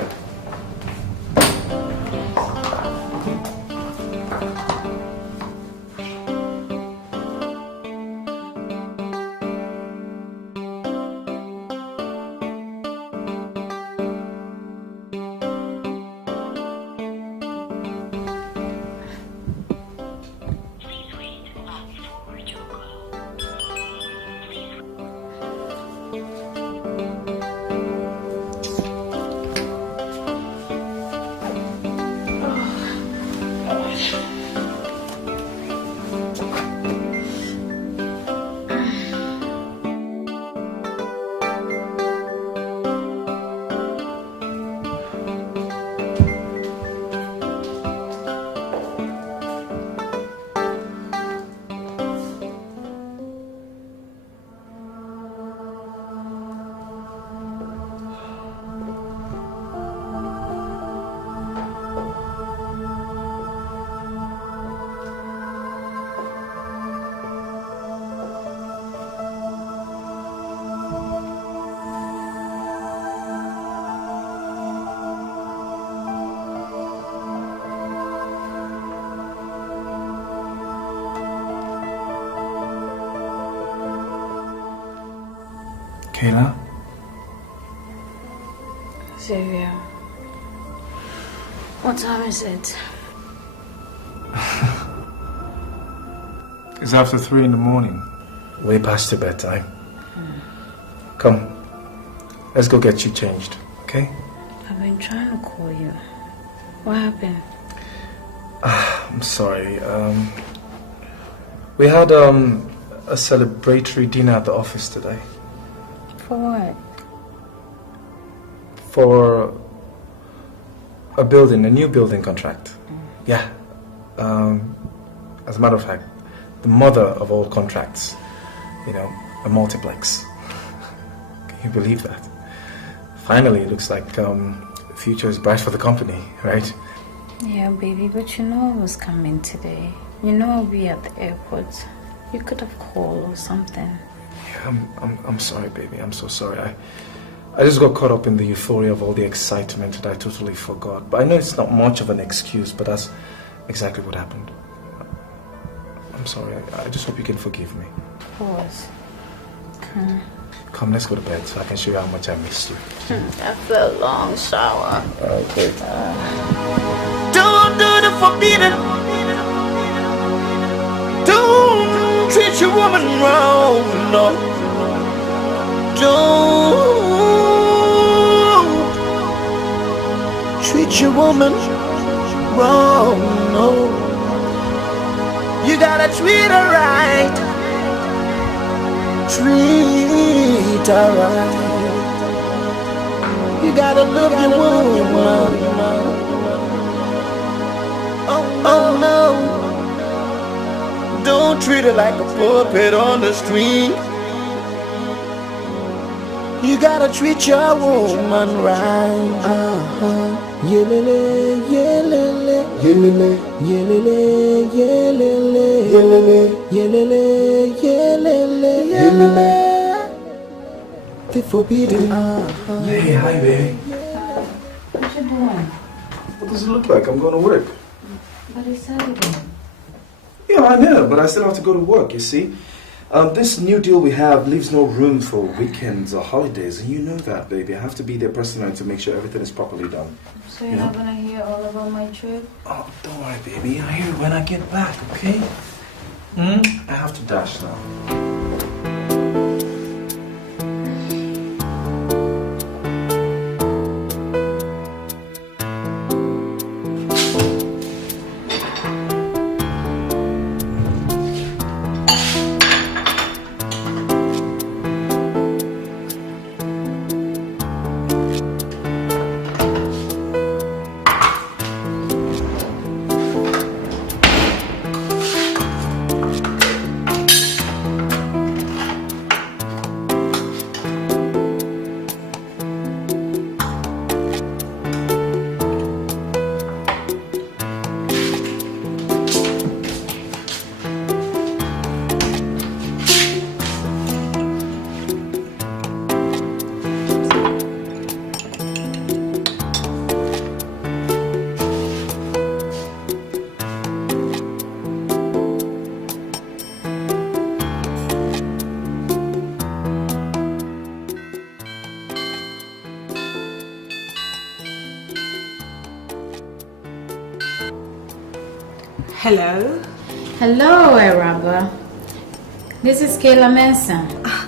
Kayla? Xavier, what time is it? It's after 3 in the morning. Way past your bedtime. Come, let's go get you changed, okay? I've been trying to call you. What happened? I'm sorry. We had a celebratory dinner at the office today. For what? For a new building contract. Yeah. As a matter of fact, the mother of all contracts. You know, a multiplex. Can you believe that? Finally, it looks like the future is bright for the company, right? Yeah, baby, but you know I was coming today. You know I'll be at the airport. You could have called or something. Yeah, I'm sorry, baby. I'm so sorry. I just got caught up in the euphoria of all the excitement that I totally forgot. But I know it's not much of an excuse, but that's exactly what happened. I'm sorry. I just hope you can forgive me. Of course. Come, let's go to bed so I can show you how much I missed you. After a long shower. Okay. Don't do the forbidden. Don't treat your woman wrong, no. Don't treat your woman wrong, no. You gotta treat her right. Treat her right. You gotta love your woman. Oh no. Don't treat her like a puppet on the string. You gotta treat your woman right. Yelele, yelele, yelele, yelele, yelele, yelele, yelele, yelele. The forbidden. Hey, hi, baby. What you doing? What does it look like? I'm going to work. But it's Saturday. Yeah, I know, but I still have to go to work, you see. This new deal we have leaves no room for weekends or holidays, and you know that, baby. I have to be there personally to make sure everything is properly done. So you're not gonna hear all about my trip? Oh, don't worry, baby. I'll hear it when I get back, okay? I have to dash now. Hello. Hello, Araba. This is Kayla Mensah.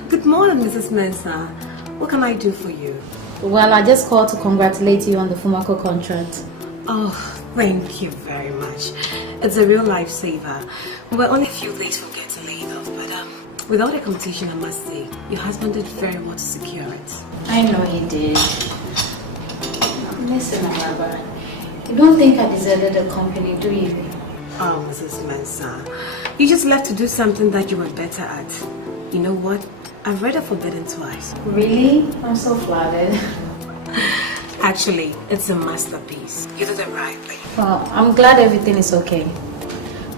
Good morning, Mrs. Mensah. What can I do for you? Well, I just called to congratulate you on the Fumaco contract. Oh, thank you very much. It's a real lifesaver. We were only a few days from getting laid off, but without a competition, I must say, your husband did very well to secure it. I know he did. Listen, Araba, you don't think I deserted the company, do you? Oh, Mrs. Mensah, you just left to do something that you were better at. You know what? I've read it forbidden twice. Really? I'm so flattered. Actually, it's a masterpiece. You did it right. Well, I'm glad everything is okay.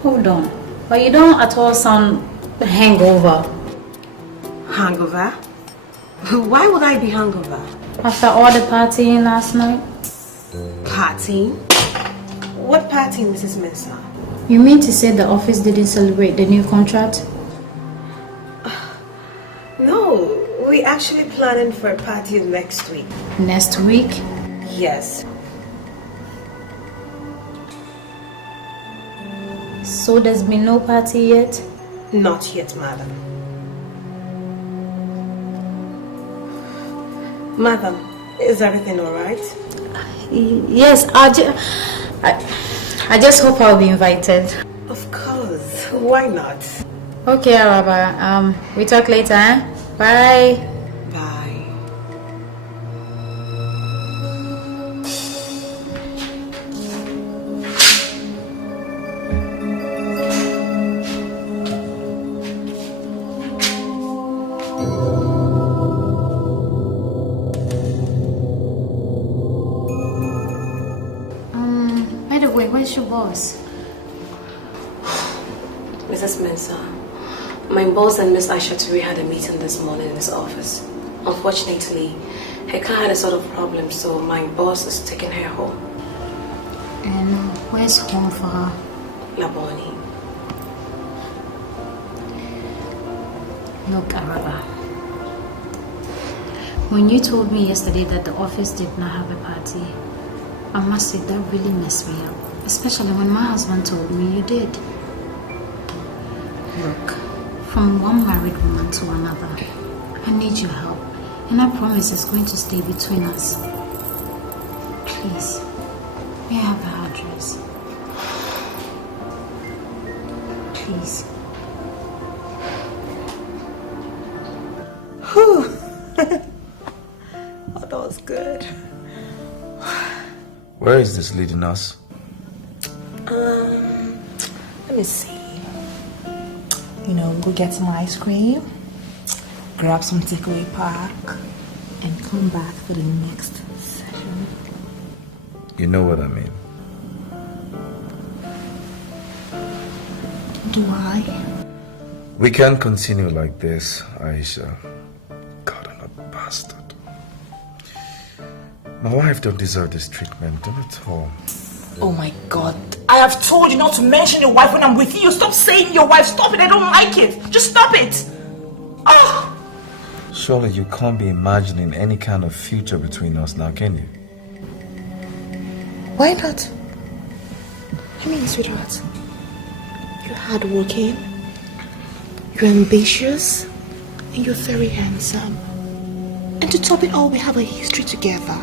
Hold on. But you don't at all sound hangover. Hangover? Why would I be hangover? After all the partying last night? Partying? What party, Mrs. Mensah? You mean to say the office didn't celebrate the new contract? No, we actually actually planning for a party next week. Next week? Yes. So there's been no party yet? Not yet, madam. Madam, is everything alright? Yes, I just hope I'll be invited. Of course. Why not? Okay, Araba. We talk later, eh? Bye. Bye. By the way, where's your boss? Mrs. Mensah, my boss and Miss Aisha Turi had a meeting this morning in his office. Unfortunately, her car had a sort of problem, so my boss is taking her home. And where's home for her? Laboni. Look, Araba. When you told me yesterday that the office did not have a party, I must say that really messed me up. Especially when my husband told me you did. Look, from one married woman to another, I need your help. And I promise it's going to stay between us. Please, may I have her address? Please. Whew. Oh, that was good. Where is this leading us? Let me see. You know, go get some ice cream, grab some takeaway pack, and come back for the next session. You know what I mean. Do I? We can't continue like this, Aisha. God, I'm a bastard. My wife don't deserve this treatment, not at all. Oh my God. I have told you not to mention your wife when I'm with you. Stop saying your wife. Stop it. I don't like it. Just stop it. Oh! Surely you can't be imagining any kind of future between us now, can you? Why not? I mean, sweetheart, you're hardworking, you're ambitious, and you're very handsome. And to top it all, we have a history together.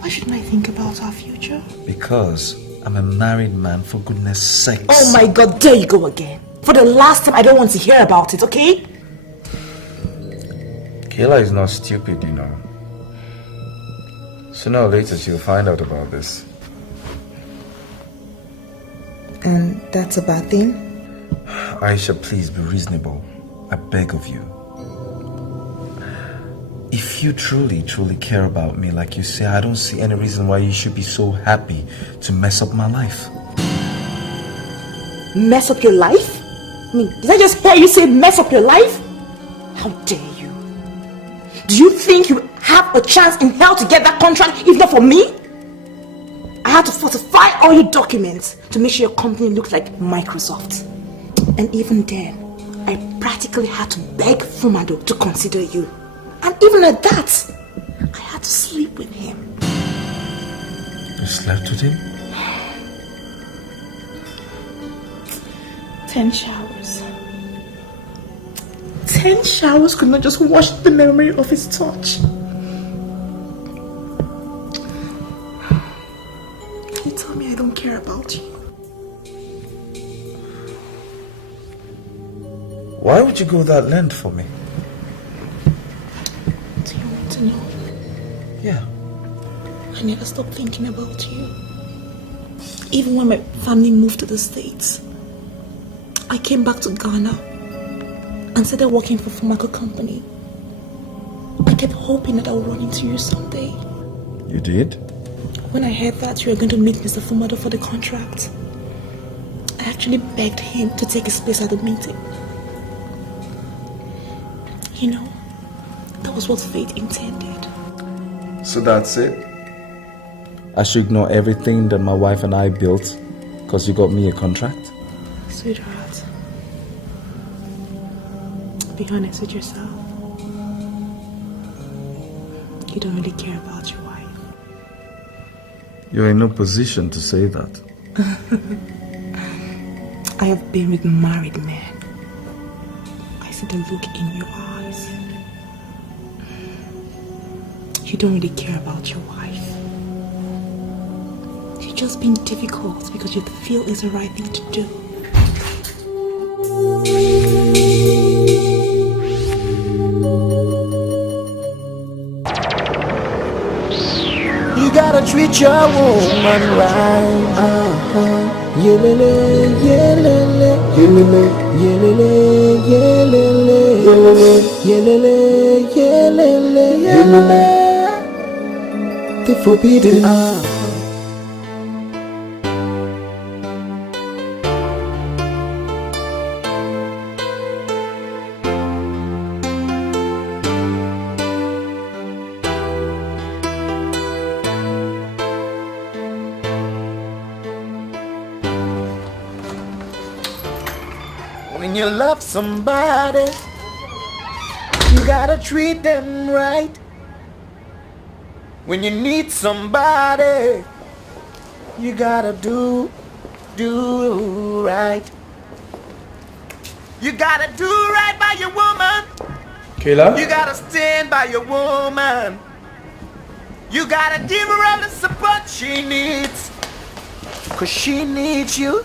Why shouldn't I think about our future? Because I'm a married man, for goodness sakes. Oh my God, there you go again. For the last time, I don't want to hear about it, okay? Kayla is not stupid, you know. Sooner or later, she'll find out about this. And that's a bad thing? Aisha, please be reasonable. I beg of you. If you truly care about me like you say, I don't see any reason why you should be so happy to mess up my life. Mess up your life? I mean, did I just hear you say mess up your life? How dare you? Do you think you have a chance in hell to get that contract if not for me? I had to falsify all your documents to make sure your company looked like Microsoft. And even then, I practically had to beg Fumado to consider you. And even at that, I had to sleep with him. You slept with him? 10 showers. 10 showers could not just wash the memory of his touch. You tell me I don't care about you. Why would you go that length for me? Do you want to know? Yeah. I never stopped thinking about you. Even when my family moved to the States, I came back to Ghana and started working for Fumaco Company. I kept hoping that I would run into you someday. You did? When I heard that you were going to meet Mr. Fumado for the contract, I actually begged him to take his place at the meeting. You know, that was what fate intended. So that's it? I should ignore everything that my wife and I built because you got me a contract? Sweetheart, Be honest with yourself. You don't really care about your wife. You're in no position to say that. I have been with married men. I see the look in your eyes. You don't really care about your wife. You're just being difficult because you feel it's the right thing to do. You gotta treat your woman right. Yelele, yelele, yelele, yelele, yelele, yelele, yelele, yelele, the forbidden. When you love somebody, you gotta treat them right. When you need somebody, you gotta do right. You gotta do right by your woman. Kayla? You gotta stand by your woman. You gotta give her all the support she needs. 'Cause she needs you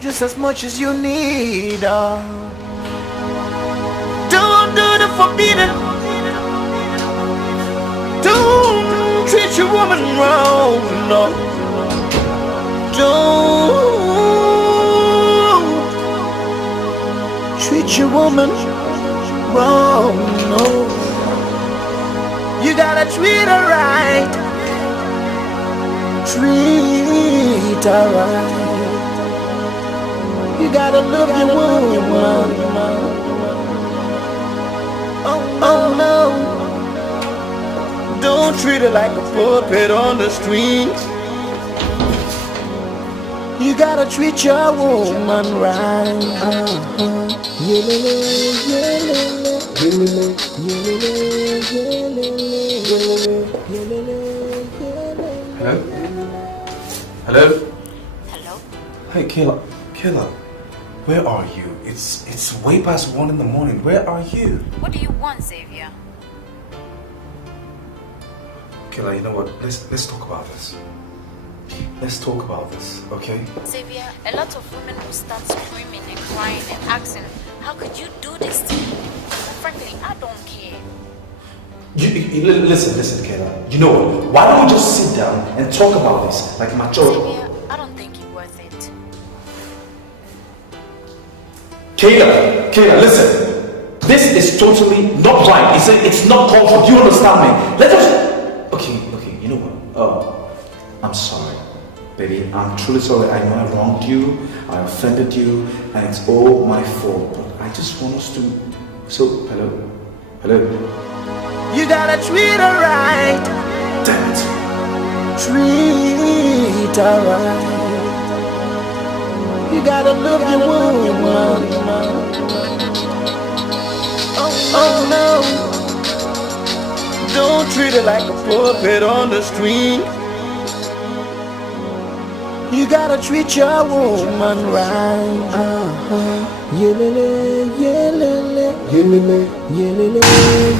just as much as you need her. Don't do the forbidden. Don't treat your woman wrong, no. Don't treat your woman wrong, no. You gotta treat her right. Treat her right. You gotta love your woman. Oh no. Don't treat her like a puppet on the strings. You gotta treat your woman right. Yelele, yelele, yelele, yelele, yelele, yelele, yelele. Hello? Hello? Hello? Hey, Kayla. Kayla, where are you? It's way past 1 in the morning. Where are you? What do you want, Xavier? Kayla, you know what? Let's talk about this. Let's talk about this, okay? Xavier, a lot of women will start screaming and crying and asking, how could you do this to me? Frankly, I don't care. Listen, Kayla. You know what? Why don't we just sit down and talk about this like mature? Xavier, I don't think you're worth it. Kayla, listen. This is totally not right. It's not cultural. Do you understand me? Let's just... Okay, you know what? I'm sorry. Baby, I'm truly sorry. I know I wronged you. I offended you. And it's all my fault. But I just want us to... So, hello? You gotta treat her right. Damn it. Treat her right. You gotta love your woman. Oh no. Don't treat her like a puppet on the string. You gotta treat your woman right. Yelele, yelele, yelele, yelele,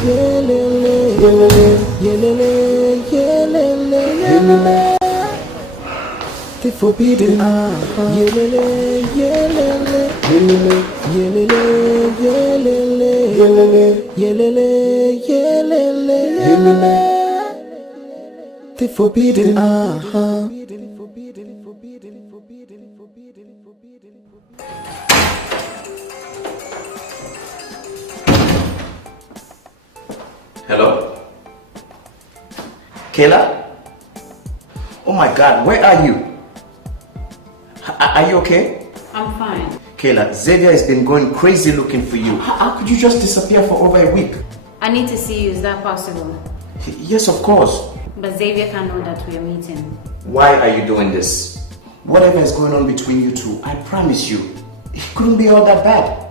yelele, yelele, yelele, yelele, yelele. The forbidden. Yelele, yelele, yelele, yelele, yelele, yelele, yelele, yelele, yelele. The forbidden. Hello? Kayla? Oh my God, where are you? Are you okay? I'm fine. Kayla, Xavier has been going crazy looking for you. How could you just disappear for over a week? I need to see you. Is that possible? Yes, of course. But Xavier can't know that we are meeting. Why are you doing this? Whatever is going on between you two, I promise you, it couldn't be all that bad.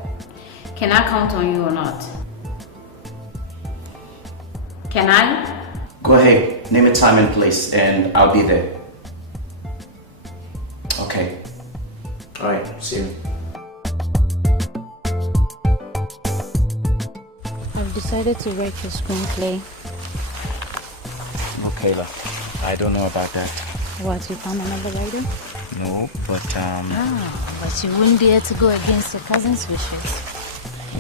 Can I count on you or not? Can I? Go ahead, name a time and place, and I'll be there. Okay. Alright, see you. I've decided to write your screenplay. Okay, I don't know about that. What, you found another writer? No, but But you wouldn't dare to go against your cousin's wishes.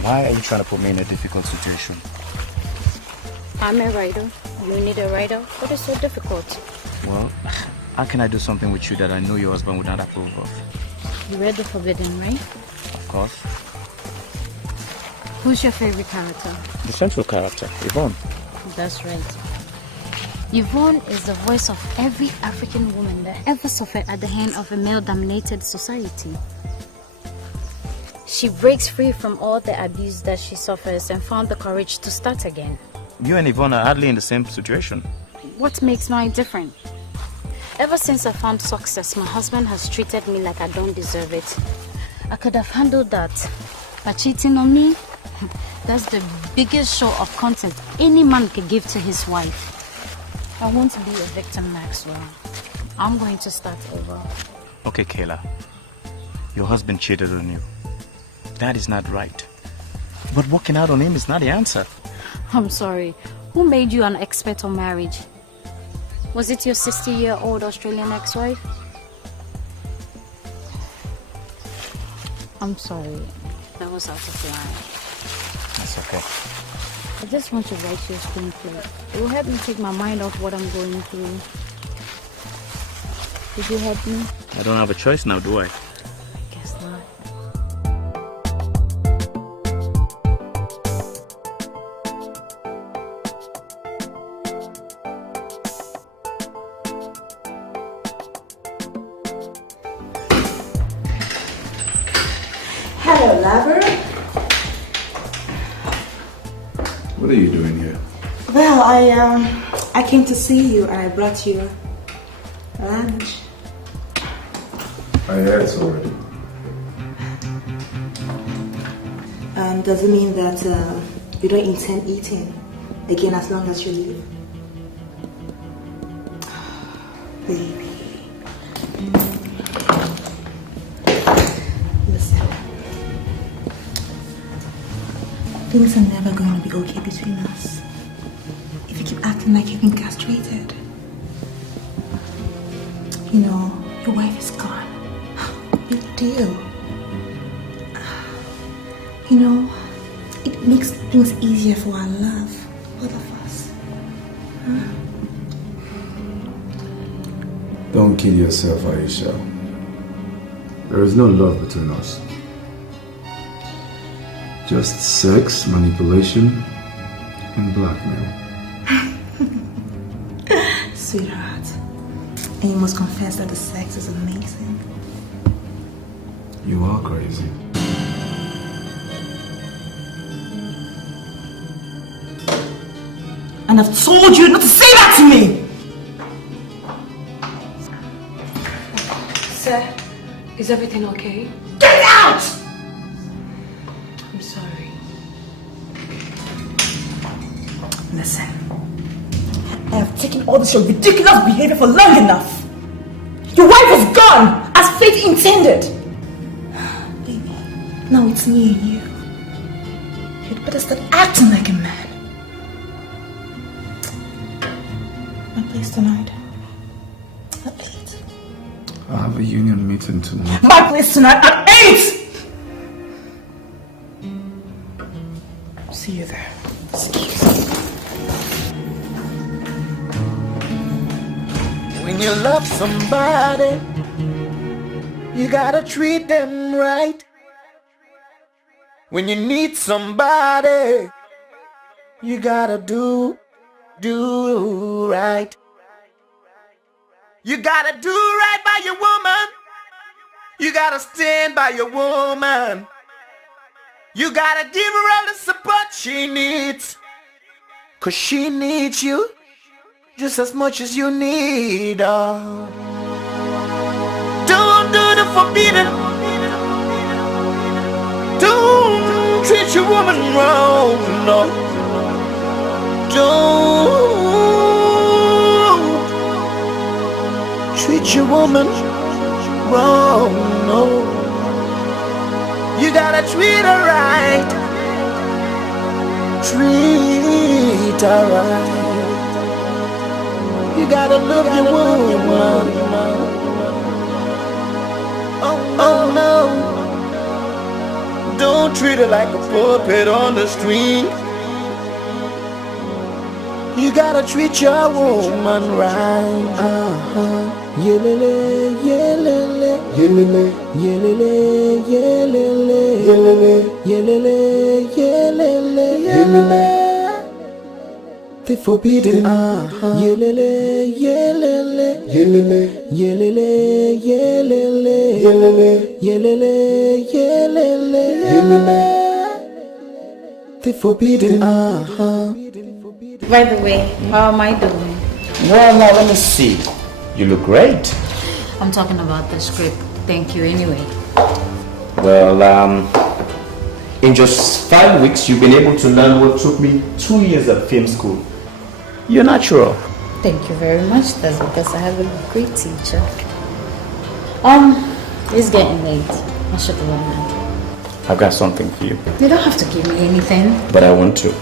why are you trying to put me in a difficult situation? I'm a writer. You need a writer. What is so difficult? Well, how can I do something with you that I know your husband would not approve of? You read The Forbidden, right? Of course. Who's your favorite character? The central character, Yvonne. That's right. Yvonne is the voice of every African woman that ever suffered at the hand of a male-dominated society. She breaks free from all the abuse that she suffers and found the courage to start again. You and Yvonne are hardly in the same situation. What makes mine different? Ever since I found success, my husband has treated me like I don't deserve it. I could have handled that. But cheating on me, that's the biggest show of contempt any man could give to his wife. I want to be a victim, Maxwell. I'm going to start over. Okay, Kayla. Your husband cheated on you. That is not right. But working out on him is not the answer. I'm sorry. Who made you an expert on marriage? Was it your 60-year-old Australian ex-wife? I'm sorry. That was out of line. That's okay. I just want to write your screenplay. It will help me take my mind off what I'm going through. Could you help me? I don't have a choice now, do I? Guess not. Hello, lover. What are you doing here? Well, I came to see you and I brought you lunch. I ate already. Does it mean that you don't intend eating again as long as you live? Baby. Listen. Things are never going to be okay between us if you keep acting like you've been castrated. You know, your wife is gone. Big deal. You know, it makes things easier for our love, both of us. Huh? Don't kill yourself, Aisha. There is no love between us. Just sex, manipulation, and blackmail. Sweetheart, and you must confess that the sex is amazing. You are crazy. And I've told you not to say that to me! Sir, is everything okay? Get out! I'm sorry. Listen, I have taken all this your ridiculous behavior for long enough. Your wife was gone, as fate intended. Baby, now it's me and you. You'd better start acting like a man. My place tonight. At 8. I have a union meeting tonight. My place tonight at 8! See you there. When you love somebody, you gotta treat them right. When you need somebody, you gotta do right. You gotta do right by your woman. You gotta stand by your woman. You gotta give her all the support she needs. 'Cause she needs you just as much as you need her. Don't do the forbidden. Don't treat your woman wrong, no. Don't treat your woman wrong, no. You gotta treat her right. Treat her right. You gotta love your woman. Oh no. Don't treat her like a puppet on the string. You gotta treat your woman right. Yelele, yelele, yelele, yelele, yelele, yelele, yelele, yelele, yelele. The forbidden. Yelele, yelele, yelele, yelele, yelele, yelele, yelele, yelele, yelele. The forbidden. By the way, how am I doing? Well, now let me see. You look great. I'm talking about the script. Thank you anyway. Well, in just 5 weeks, you've been able to learn what took me 2 years at film school. You're natural. Thank you very much. That's because I have a great teacher. It's getting late. I should go now. I've got something for you. You don't have to give me anything. But I want to.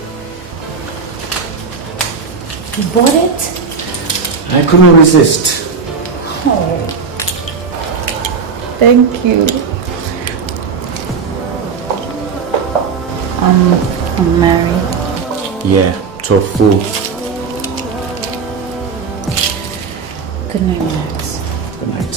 You bought it? I couldn't resist. Oh. Thank you. I'm married. Yeah, to a fool. Good night, Max. Good night.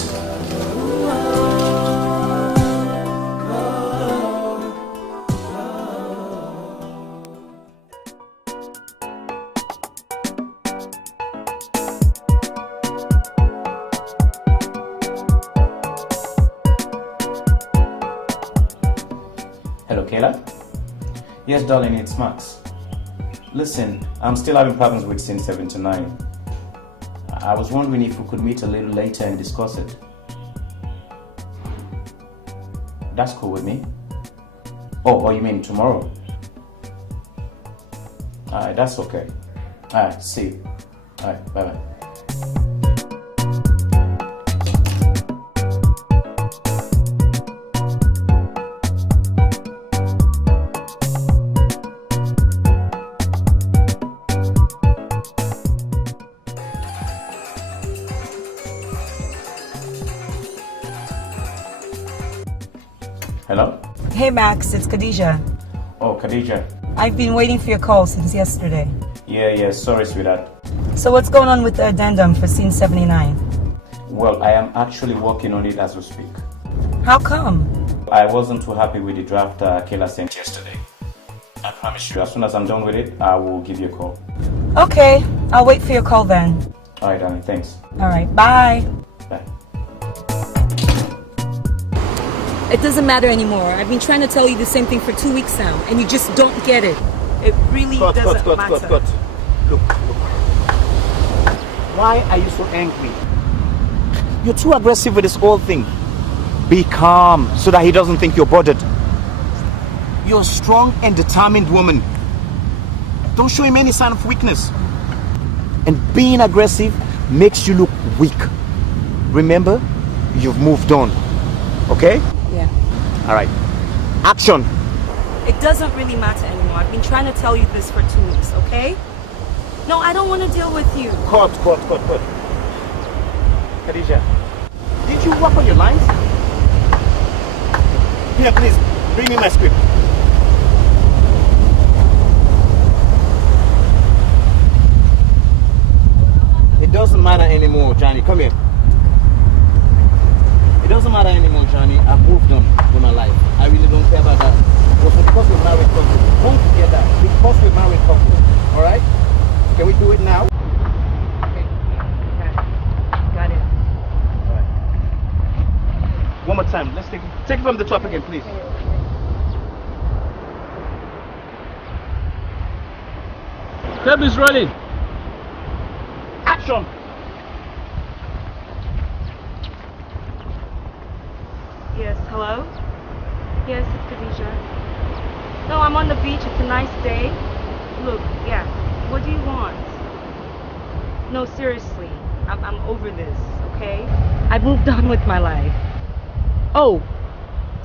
Hello, Kayla? Yes, darling, it's Max. Listen, I'm still having problems with scene 79. I was wondering if we could meet a little later and discuss it. That's cool with me. Oh, you mean tomorrow? Alright, that's okay. Alright, see you. Alright, bye-bye. Hello? Hey Max, it's Khadija. Oh, Khadija. I've been waiting for your call since yesterday. Yeah, sorry, sweetheart. So what's going on with the addendum for scene 79? Well, I am actually working on it as we speak. How come? I wasn't too happy with the draft Kayla sent yesterday. I promise you, as soon as I'm done with it, I will give you a call. Okay, I'll wait for your call then. Alright, darling, thanks. Alright, bye. Bye. It doesn't matter anymore. I've been trying to tell you the same thing for 2 weeks now, and you just don't get it. It really doesn't matter. Look. Why are you so angry? You're too aggressive with this whole thing. Be calm so that he doesn't think you're bothered. You're a strong and determined woman. Don't show him any sign of weakness. And being aggressive makes you look weak. Remember, you've moved on. Okay? Yeah. All right. Action. It doesn't really matter anymore. I've been trying to tell you this for 2 weeks, okay? No, I don't want to deal with you. Cut. Khadija, did you work on your lines? Here, please, bring me my script. It doesn't matter anymore, Johnny. Come here. It doesn't matter anymore, Johnny. I've moved on with my life. I really don't care about that. Because we're married couple. Don't forget that. Because we're married couple. Alright? Can we do it now? Okay. Got it. Alright. One more time. Let's take it from the top again, please. Tape is rolling. Action! Yes, hello? Yes, it's Khadija. No, I'm on the beach. It's a nice day. Look, yeah. What do you want? No, seriously. I'm over this, okay? I've moved on with my life. Oh,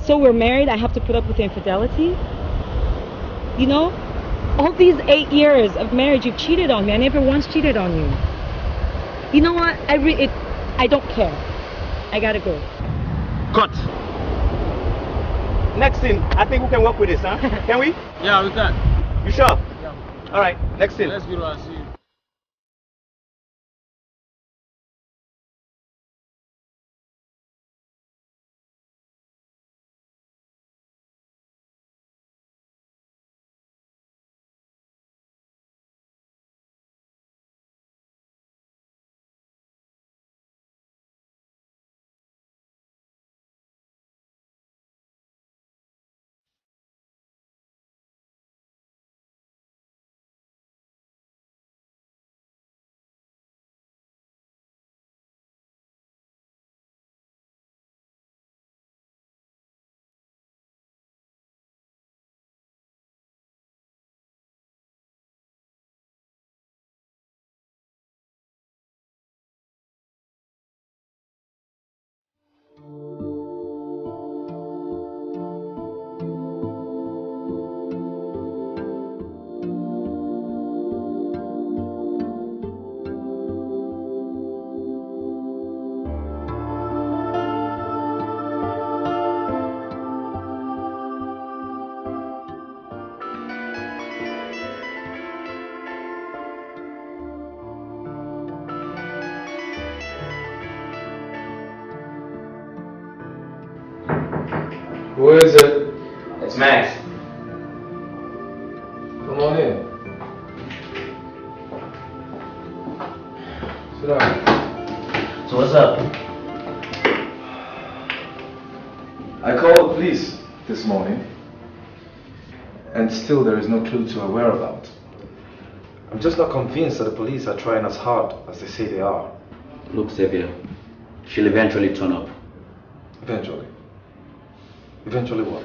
so we're married? I have to put up with infidelity? You know, all these 8 years of marriage, you've cheated on me. I never once cheated on you. You know what? I don't care. I gotta go. Cut. Next scene. I think we can work with this, huh? Can we? Yeah, we can. You sure? Yeah. All right. Next scene. Let's go and see you. Who is it? It's Max. Come on in. Sit down. So what's up? I called the police this morning, and still there is no clue to her whereabouts. I'm just not convinced that the police are trying as hard as they say they are. Look, Xavier, she'll eventually turn up. Eventually. Eventually what?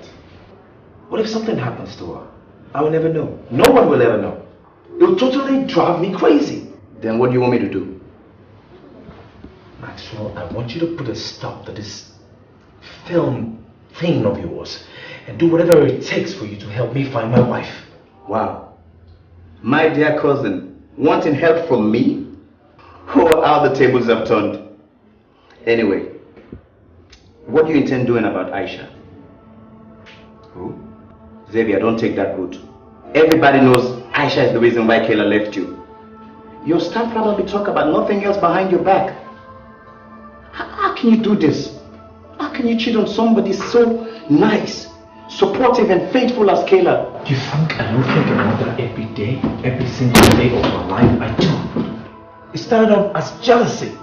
What if something happens to her? I will never know. No one will ever know. It will totally drive me crazy. Then what do you want me to do? Maxwell, I want you to put a stop to this film thing of yours and do whatever it takes for you to help me find my wife. Wow. My dear cousin, wanting help from me? Oh, how the tables have turned. Anyway, what do you intend doing about Aisha? Who? Xavier, don't take that route. Everybody knows Aisha is the reason why Kayla left you. Your staff probably talk about nothing else behind your back. How can you do this? How can you cheat on somebody so nice, supportive and faithful as Kayla? You think I don't think about that every day, every single day of my life? I do. It started off as jealousy,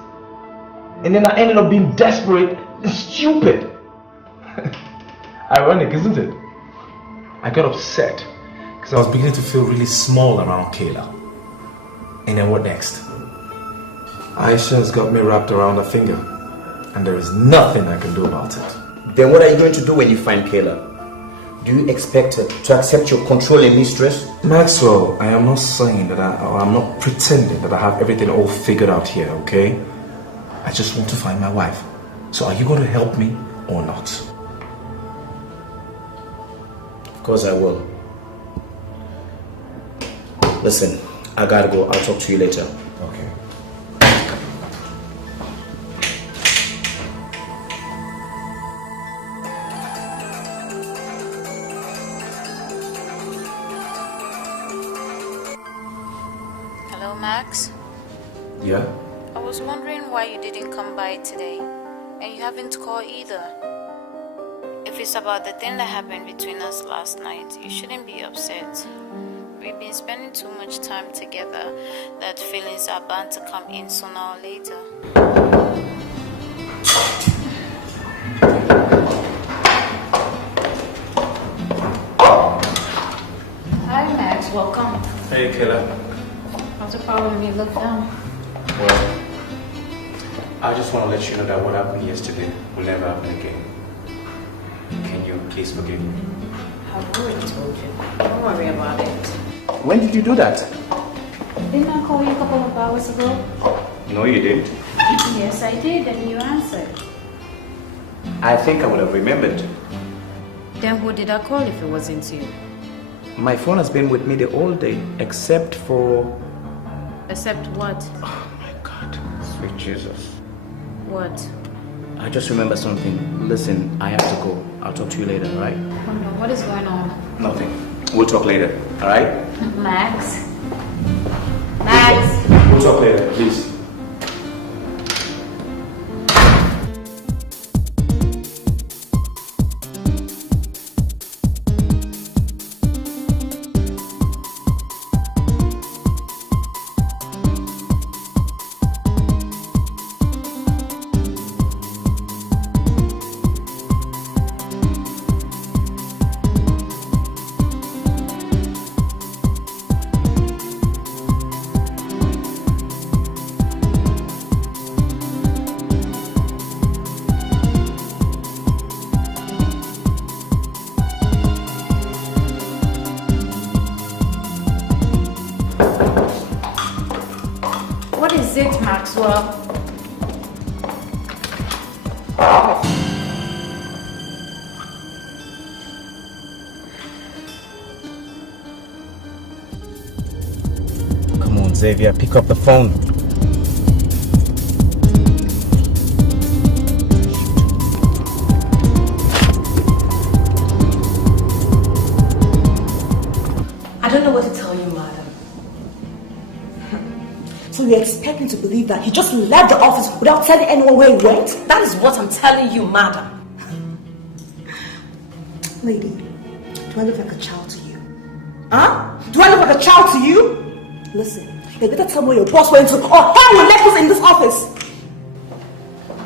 and then I ended up being desperate and stupid. Ironic, isn't it? I got upset because I was beginning to feel really small around Kayla. And then what next? Aisha has got me wrapped around her finger, and there is nothing I can do about it. Then what are you going to do when you find Kayla? Do you expect her to accept your controlling mistress? Maxwell, I am not saying that I'm not pretending that I have everything all figured out here, okay? I just want to find my wife. So are you going to help me or not? Of course I will. Listen, I gotta go. I'll talk to you later. Okay. Hello, Max. Yeah? I was wondering why you didn't come by today, and you haven't called either. If it's about the thing that happened between us last night, you shouldn't be upset. We've been spending too much time together that feelings are bound to come in sooner or later. Hi, Max. Welcome. Hey, Kayla. What's the problem? You look down. Well, I just want to let you know that what happened yesterday will never happen again. Can you please forgive me? I've already told you. Don't worry about it. When did you do that? Didn't I call you a couple of hours ago? No, you didn't. Yes, I did, and you answered. I think I would have remembered. Then who did I call if it wasn't you? My phone has been with me the whole day, except for... Except what? Sweet Jesus. What? I just remember something. Listen, I have to go. I'll talk to you later, alright? Oh no, what is going on? Nothing. We'll talk later, alright? Max? Max? We'll talk later, please. What is it, Maxwell? Come on, Xavier, pick up the phone. I don't know what to tell you, madam. So you expect me to believe that he just left the office without telling anyone where he went? That is what I'm telling you, madam. Lady, do I look like a child to you? Huh? Do I look like a child to you? Listen, you better tell me where your boss went to, or hell will let us in this office.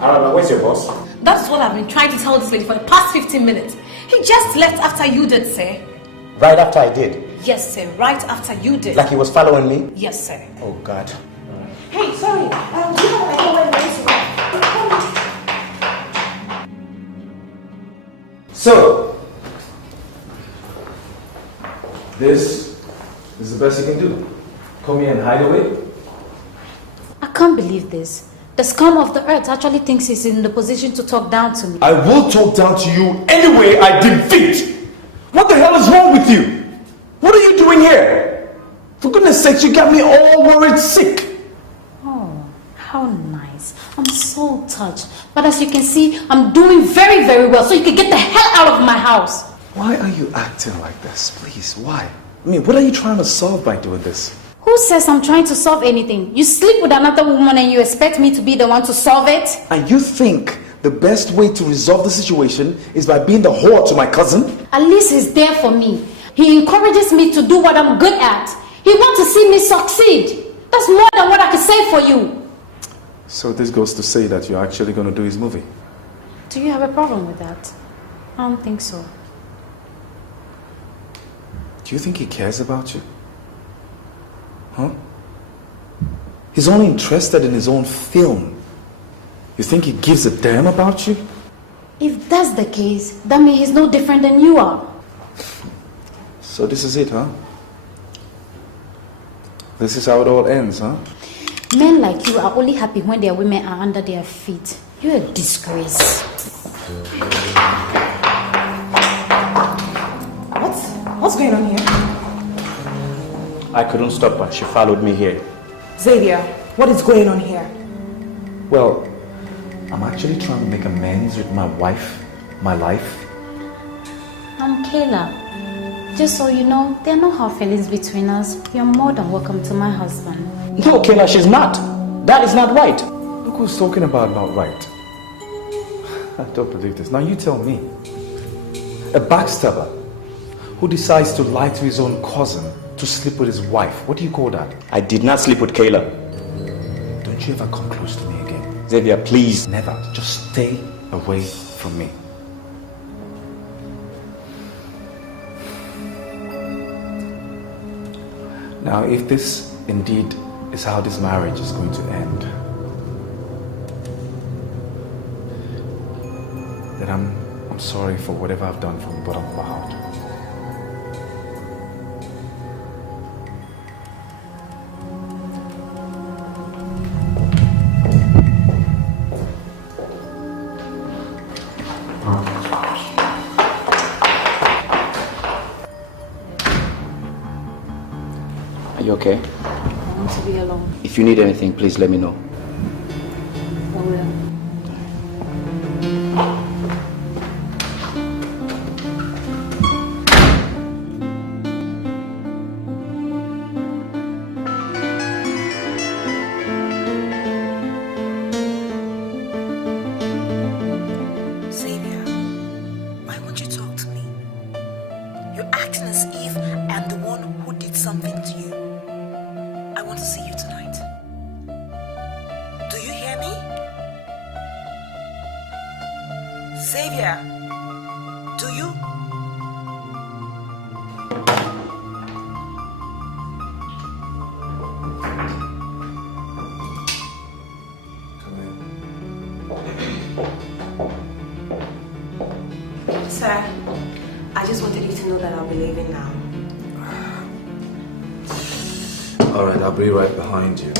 Alright, where's your boss? That's what I've been trying to tell this lady for the past 15 minutes. He just left after you did, sir. Right after I did. Yes, sir. Right after you did. Like he was following me? Yes, sir. Oh, God. Hey, sorry. Do you have an idea where he went to? So, this is the best you can do. Come here and hide away? I can't believe this. The scum of the earth actually thinks he's in the position to talk down to me. I will talk down to you anyway I defeat. What the hell is wrong with you? What are you doing here? For goodness sakes, you got me all worried sick. Oh, how nice. I'm so touched. But as you can see, I'm doing very, very well. So you can get the hell out of my house. Why are you acting like this? Please, why? I mean, what are you trying to solve by doing this? Who says I'm trying to solve anything? You sleep with another woman and you expect me to be the one to solve it? And you think the best way to resolve the situation is by being the whore to my cousin? At least he's there for me. He encourages me to do what I'm good at. He wants to see me succeed. That's more than what I can say for you. So this goes to say that you're actually going to do his movie? Do you have a problem with that? I don't think so. Do you think he cares about you? Huh? He's only interested in his own film. You think he gives a damn about you? If that's the case, that means he's no different than you are. So this is it, huh? This is how it all ends, huh? Men like you are only happy when their women are under their feet. You're a disgrace. What's going on here? I couldn't stop her. She followed me here. Xavier, what is going on here? Well, I'm actually trying to make amends with my wife, my life. I'm Kayla. Just so you know, there are no hard feelings between us. You're more than welcome to my husband. No, Kayla, she's not. That is not right. Look who's talking about not right. I don't believe this. Now you tell me. A backstabber who decides to lie to his own cousin to sleep with his wife. What do you call that? I did not sleep with Kayla. Don't you ever come close to me again. Xavier, please. Never. Just stay away from me. Now, if this indeed is how this marriage is going to end, then I'm sorry for whatever I've done from the bottom of my heart. to be alone. If you need anything, please let me know. I will. Sir, I just wanted you to know that I'll be leaving now. Alright, I'll be right behind you.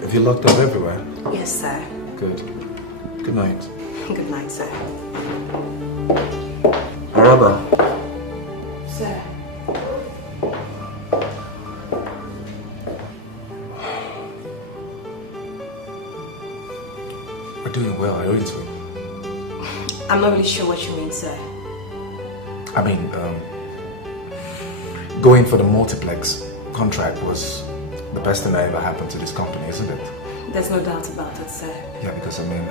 Have you locked up everywhere? Yes, sir. Good. Good night. Good night, sir. Araba. Sir. We're doing well, aren't we? I'm not really sure what you mean, sir. I mean, going for the multiplex contract was the best thing that ever happened to this company, isn't it? There's no doubt about it, sir. Yeah, because I mean,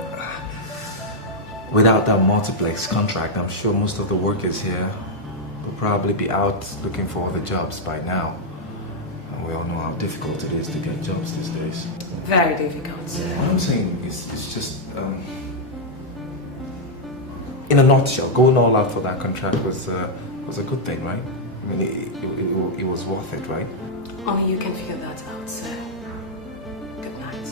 without that multiplex contract, I'm sure most of the workers here will probably be out looking for other jobs by now. And we all know how difficult it is to get jobs these days. Very difficult, sir. What I'm saying is, it's just, in a nutshell, going all out for that contract was a good thing, right? I mean, it was worth it, right? Only you can figure that out, sir. Good night.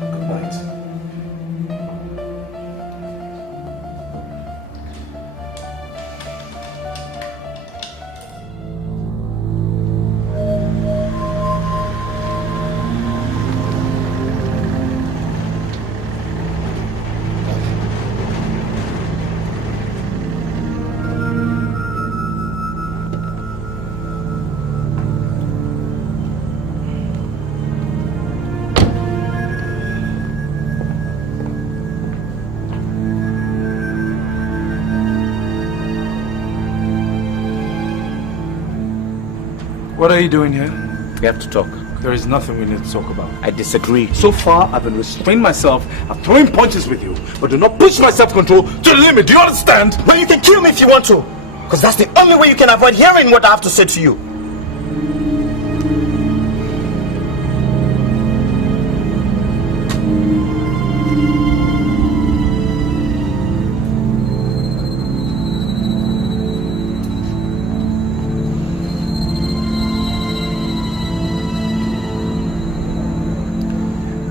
Good night. What are you doing here? We have to talk. There is nothing we need to talk about. I disagree. So far, I've been restraining myself. I'm throwing punches with you, but do not push my self-control to the limit. Do you understand? Well, you can kill me if you want to, because that's the only way you can avoid hearing what I have to say to you.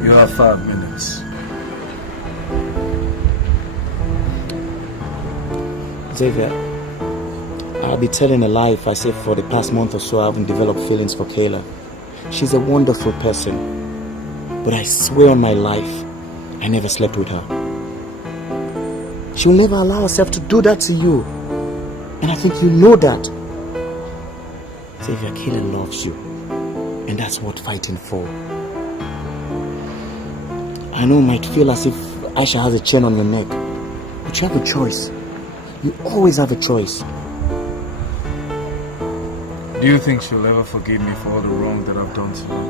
You have 5 minutes. Xavier, I'll be telling a lie if I say for the past month or so I haven't developed feelings for Kayla. She's a wonderful person, but I swear on my life, I never slept with her. She'll never allow herself to do that to you, and I think you know that. Xavier, Kayla loves you, and that's worth fighting for. I know it might feel as if Aisha has a chain on your neck, but you have a choice. You always have a choice. Do you think she'll ever forgive me for all the wrong that I've done to her?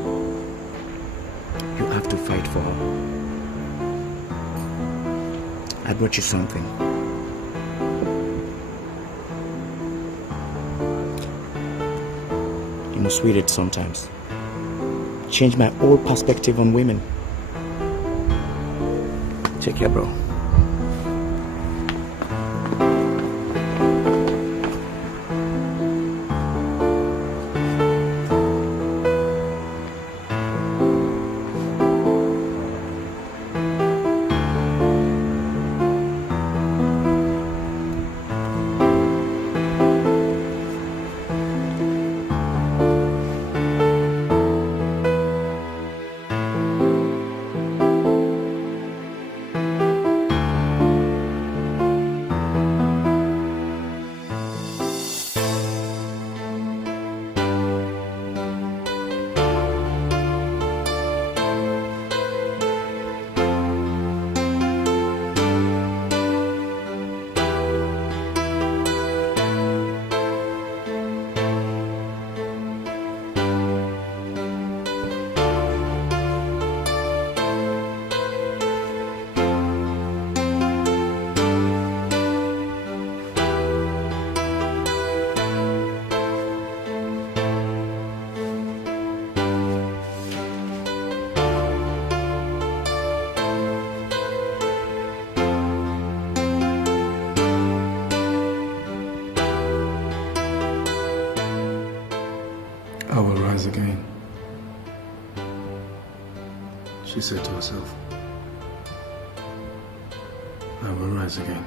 You have to fight for her. I brought you something. You must read it sometimes. Change my whole perspective on women. Take care, bro. I will rise again. She said to herself, I will rise again.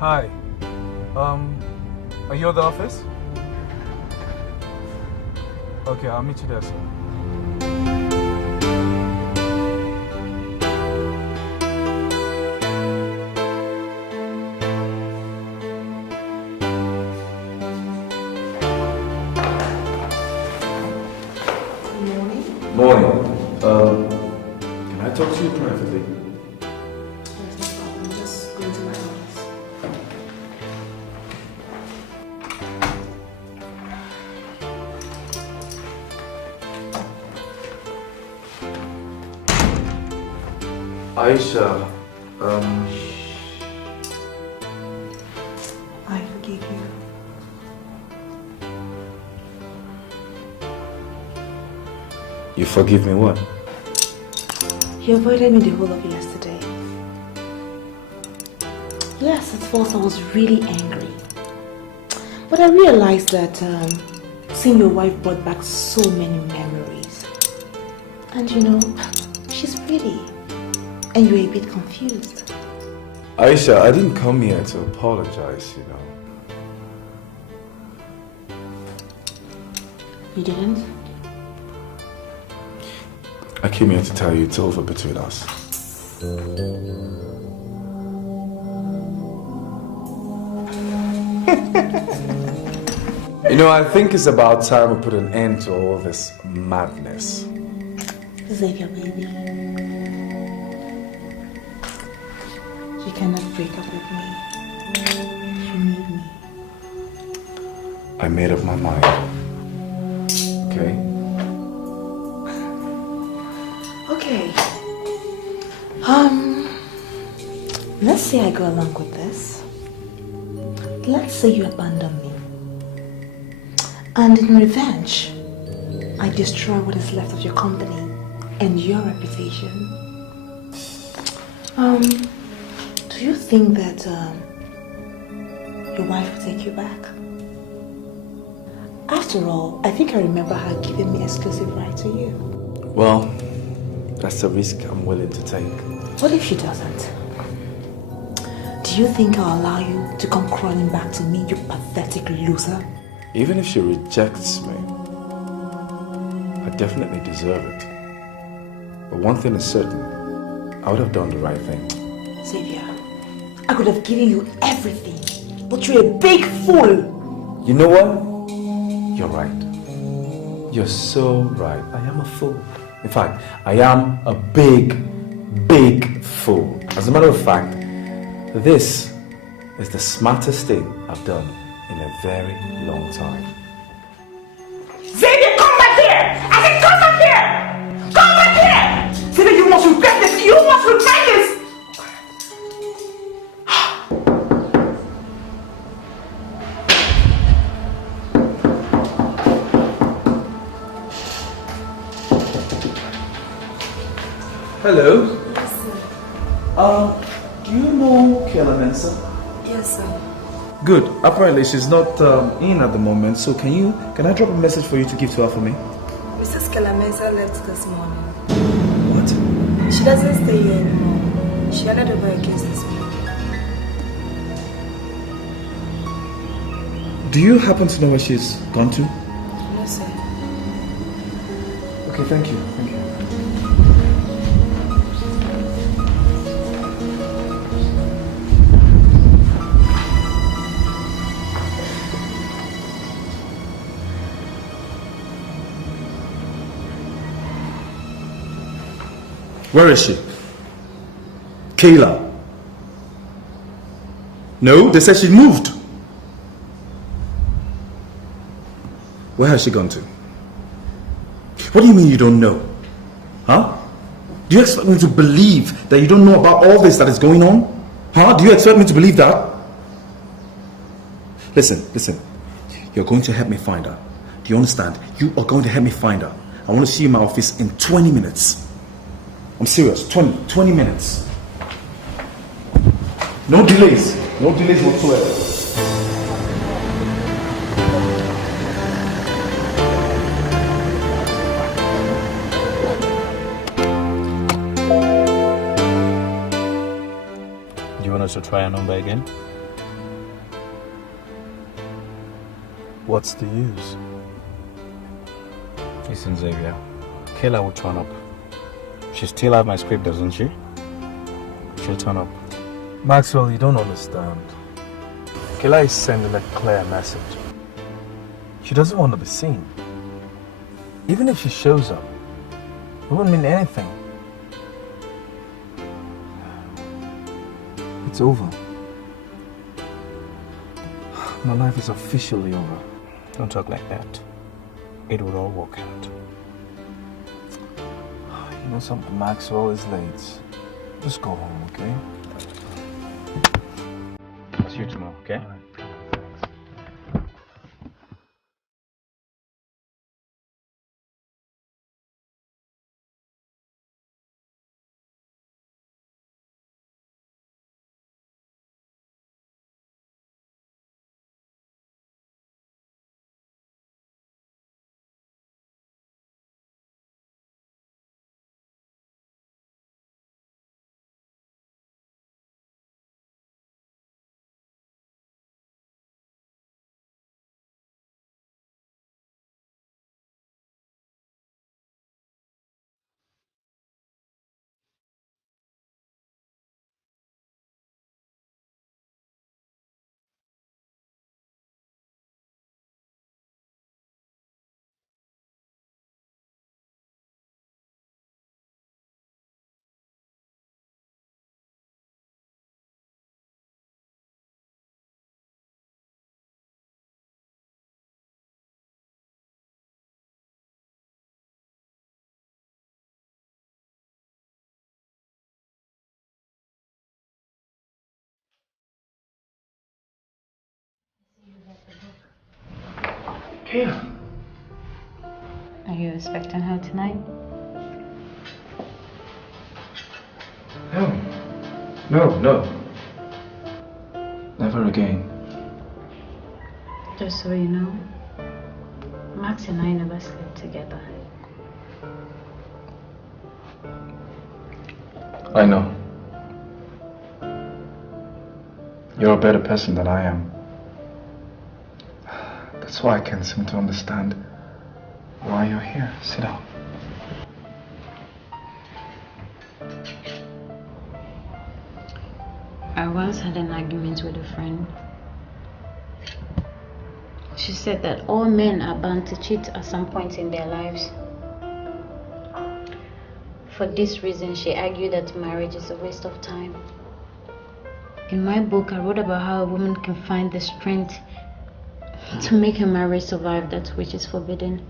Hi. Are you at the office? Okay, I'll meet you there, sir. Morning. Can I talk to you privately? I'm just going to my office. Aisha, I forgive you. you forgive me what? You avoided me the whole of yesterday. Yes, at first I was really angry. But I realized that seeing your wife brought back so many memories. And you know, she's pretty. And you're a bit confused. Aisha, I didn't come here to apologize, you know. You didn't? I came here to tell you it's over between us. You know, I think it's about time we put an end to all this madness. Xavier, baby. You cannot break up with me. You need me. I made up my mind. Okay? Okay. Let's say I go along with this. Let's say you abandon me. And in revenge, I destroy what is left of your company and your reputation. Do you think that your wife will take you back? After all, I think I remember her giving me exclusive right to you. Well, that's a risk I'm willing to take. What if she doesn't? Do you think I'll allow you to come crawling back to me, you pathetic loser? Even if she rejects me, I definitely deserve it. But one thing is certain, I would have done the right thing. Xavier, I could have given you everything, but you're a big fool. You know what? You're right. You're so right. I am a fool. In fact, I am a big, big fool. As a matter of fact, this is the smartest thing I've done in a very long time. Xavier, come back here! I said come back here! Come back here! Xavier, you must regret this! You must regret this! Hello. Yes, sir. Do you know Kayla Mensa? Yes, sir. Good. Apparently she's not in at the moment, so can I drop a message for you to give to her for me? Mrs. Calamesa left this morning. What? She doesn't stay here anymore. She handed over a case this morning. Do you happen to know where she's gone to? No, sir. Okay, thank you. Thank you. Where is she? Kayla. No, they said she moved. Where has she gone to? What do you mean you don't know? Huh? Do you expect me to believe that you don't know about all this that is going on? Huh? Do you expect me to believe that? Listen. You're going to help me find her. Do you understand? You are going to help me find her. I want to see you in my office in 20 minutes. I'm serious. 20 minutes. No delays. No delays whatsoever. Do you want us to try a number again? What's the use? Listen, Xavier. Kayla will turn up. She still have my script, doesn't she? She'll turn up. Maxwell, you don't understand. Kayla is sending a clear message. She doesn't want to be seen. Even if she shows up, it won't mean anything. It's over. My life is officially over. Don't talk like that. It will all work out. You know something, Maxwell is late. Just go home, okay? I'll see you tomorrow, okay? All right. Kayla. Are you expecting her tonight? No. Never again. Just so you know, Max and I never slept together. I know. You're a better person than I am. That's why I can't seem to understand why you're here. Sit down. I once had an argument with a friend. She said that all men are bound to cheat at some point in their lives. For this reason, she argued that marriage is a waste of time. In my book, I wrote about how a woman can find the strength to make her marriage survive that which is forbidden.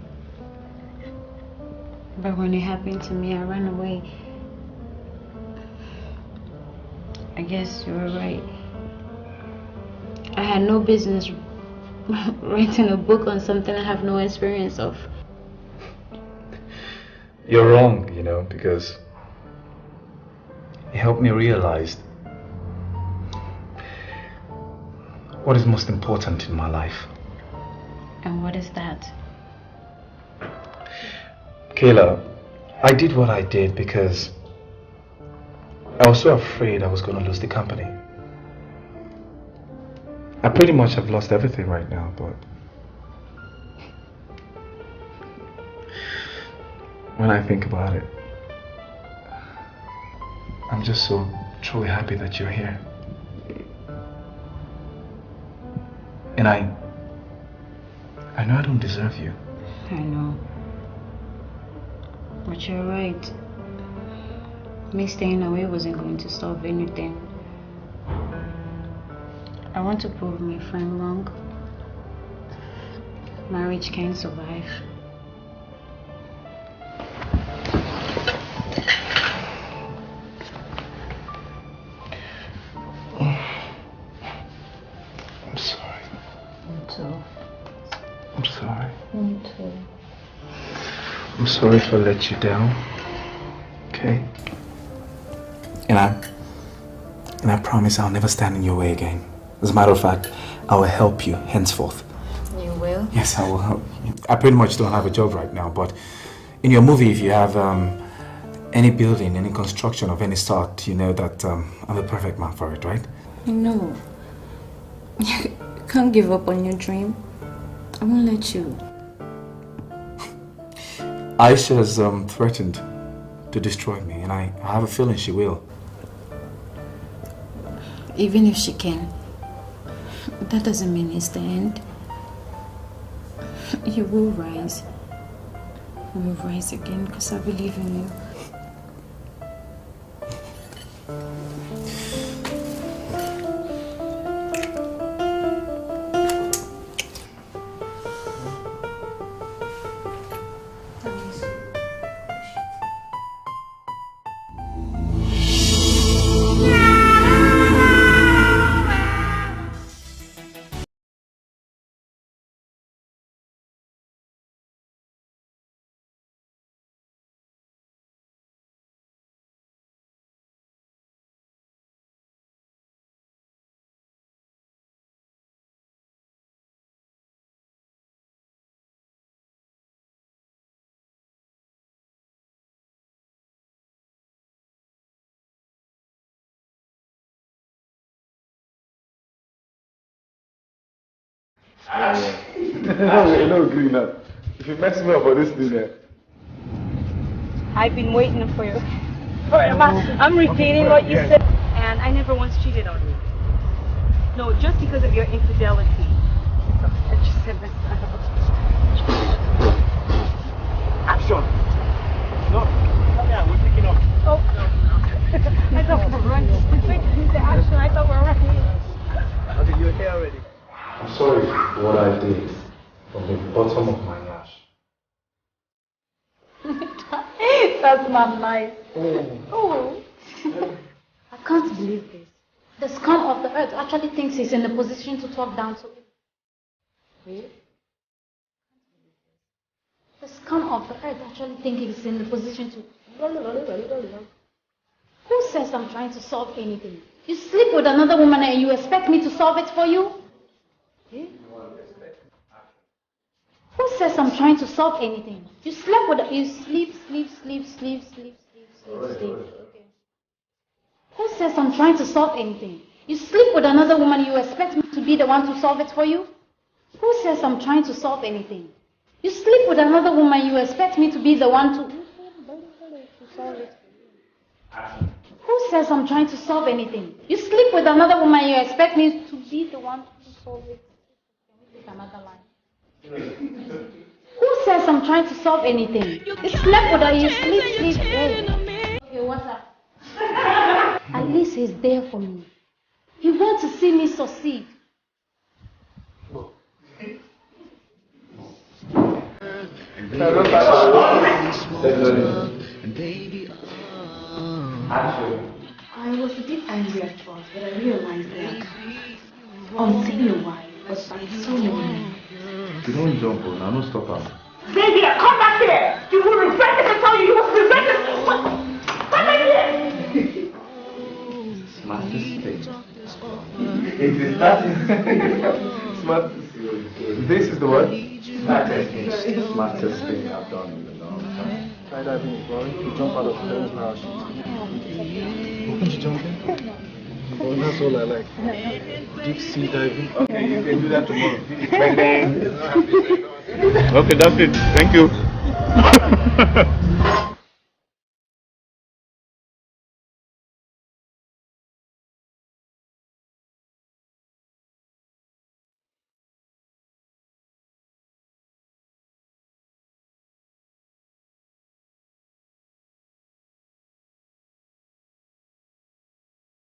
But when it happened to me, I ran away. I guess you were right. I had no business writing a book on something I have no experience of. You're wrong, because it helped me realize what is most important in my life. And what is that? Kayla, I did what I did because I was so afraid I was going to lose the company. I pretty much have lost everything right now, but when I think about it, I'm just so truly happy that you're here. And I know I don't deserve you. I know. But you're right. Me staying away wasn't going to solve anything. I want to prove my friend wrong. Marriage can't survive. I'm sorry. Me too. I'm sorry. Me too. I'm sorry if I let you down. Okay? And I promise I'll never stand in your way again. As a matter of fact, I will help you henceforth. You will? Yes, I will help you. I pretty much don't have a job right now, but in your movie, if you have any building, any construction of any sort, you know that I'm the perfect man for it, right? No. You can't give up on your dream. I won't let you. Aisha has threatened to destroy me, and I have a feeling she will. Even if she can, that doesn't mean it's the end. You will rise. You will rise again because I believe in you. No, green up. If you mess me up for this thing, I've been waiting for you. I'm repeating what you said, and I never once cheated on you. No, just because of your infidelity. I just said that. Action! No, come here, we're picking up. Oh, I thought we were running. The action, I thought we were running. Okay, you're here already. I'm sorry for what I did from the bottom of my ash. That's not nice. Oh. I can't believe this. The scum of the earth actually thinks he's in a position to talk down to him. Really? The scum of the earth actually thinks he's in the position to... Who says I'm trying to solve anything? You sleep with another woman and you expect me to solve it for you? Eh? Who says I'm trying to solve anything? You slept with... You sleep. Okay. Who says I'm trying to solve anything? You sleep with another woman, you expect me to be the one to solve it for you? Who says I'm trying to solve anything? You sleep with another woman, you expect me to be the one to solve it. Who says I'm trying to solve anything? You sleep with another woman, you expect me to be the one to solve it. Can we take another line? Who says I'm trying to solve anything? You slept with her, you sleep. Hey. Okay, what's up? At least he's there for me. He wants to see me succeed. I was a bit angry at first, but I realized that unseen a wife was by so many men. You don't jump on, I don't stop her. Baby, come back here! You will regret it, I tell you, you will regret it! Come back here! Smartest thing. It is that smartest. This is the what? Smartest thing I've done in a long time. Skydiving is boring. You jump out of planes parachute. Won't you jump in? Oh, that's all I like. Deep sea diving. Okay, you can do that tomorrow. Okay, that's it. Thank you.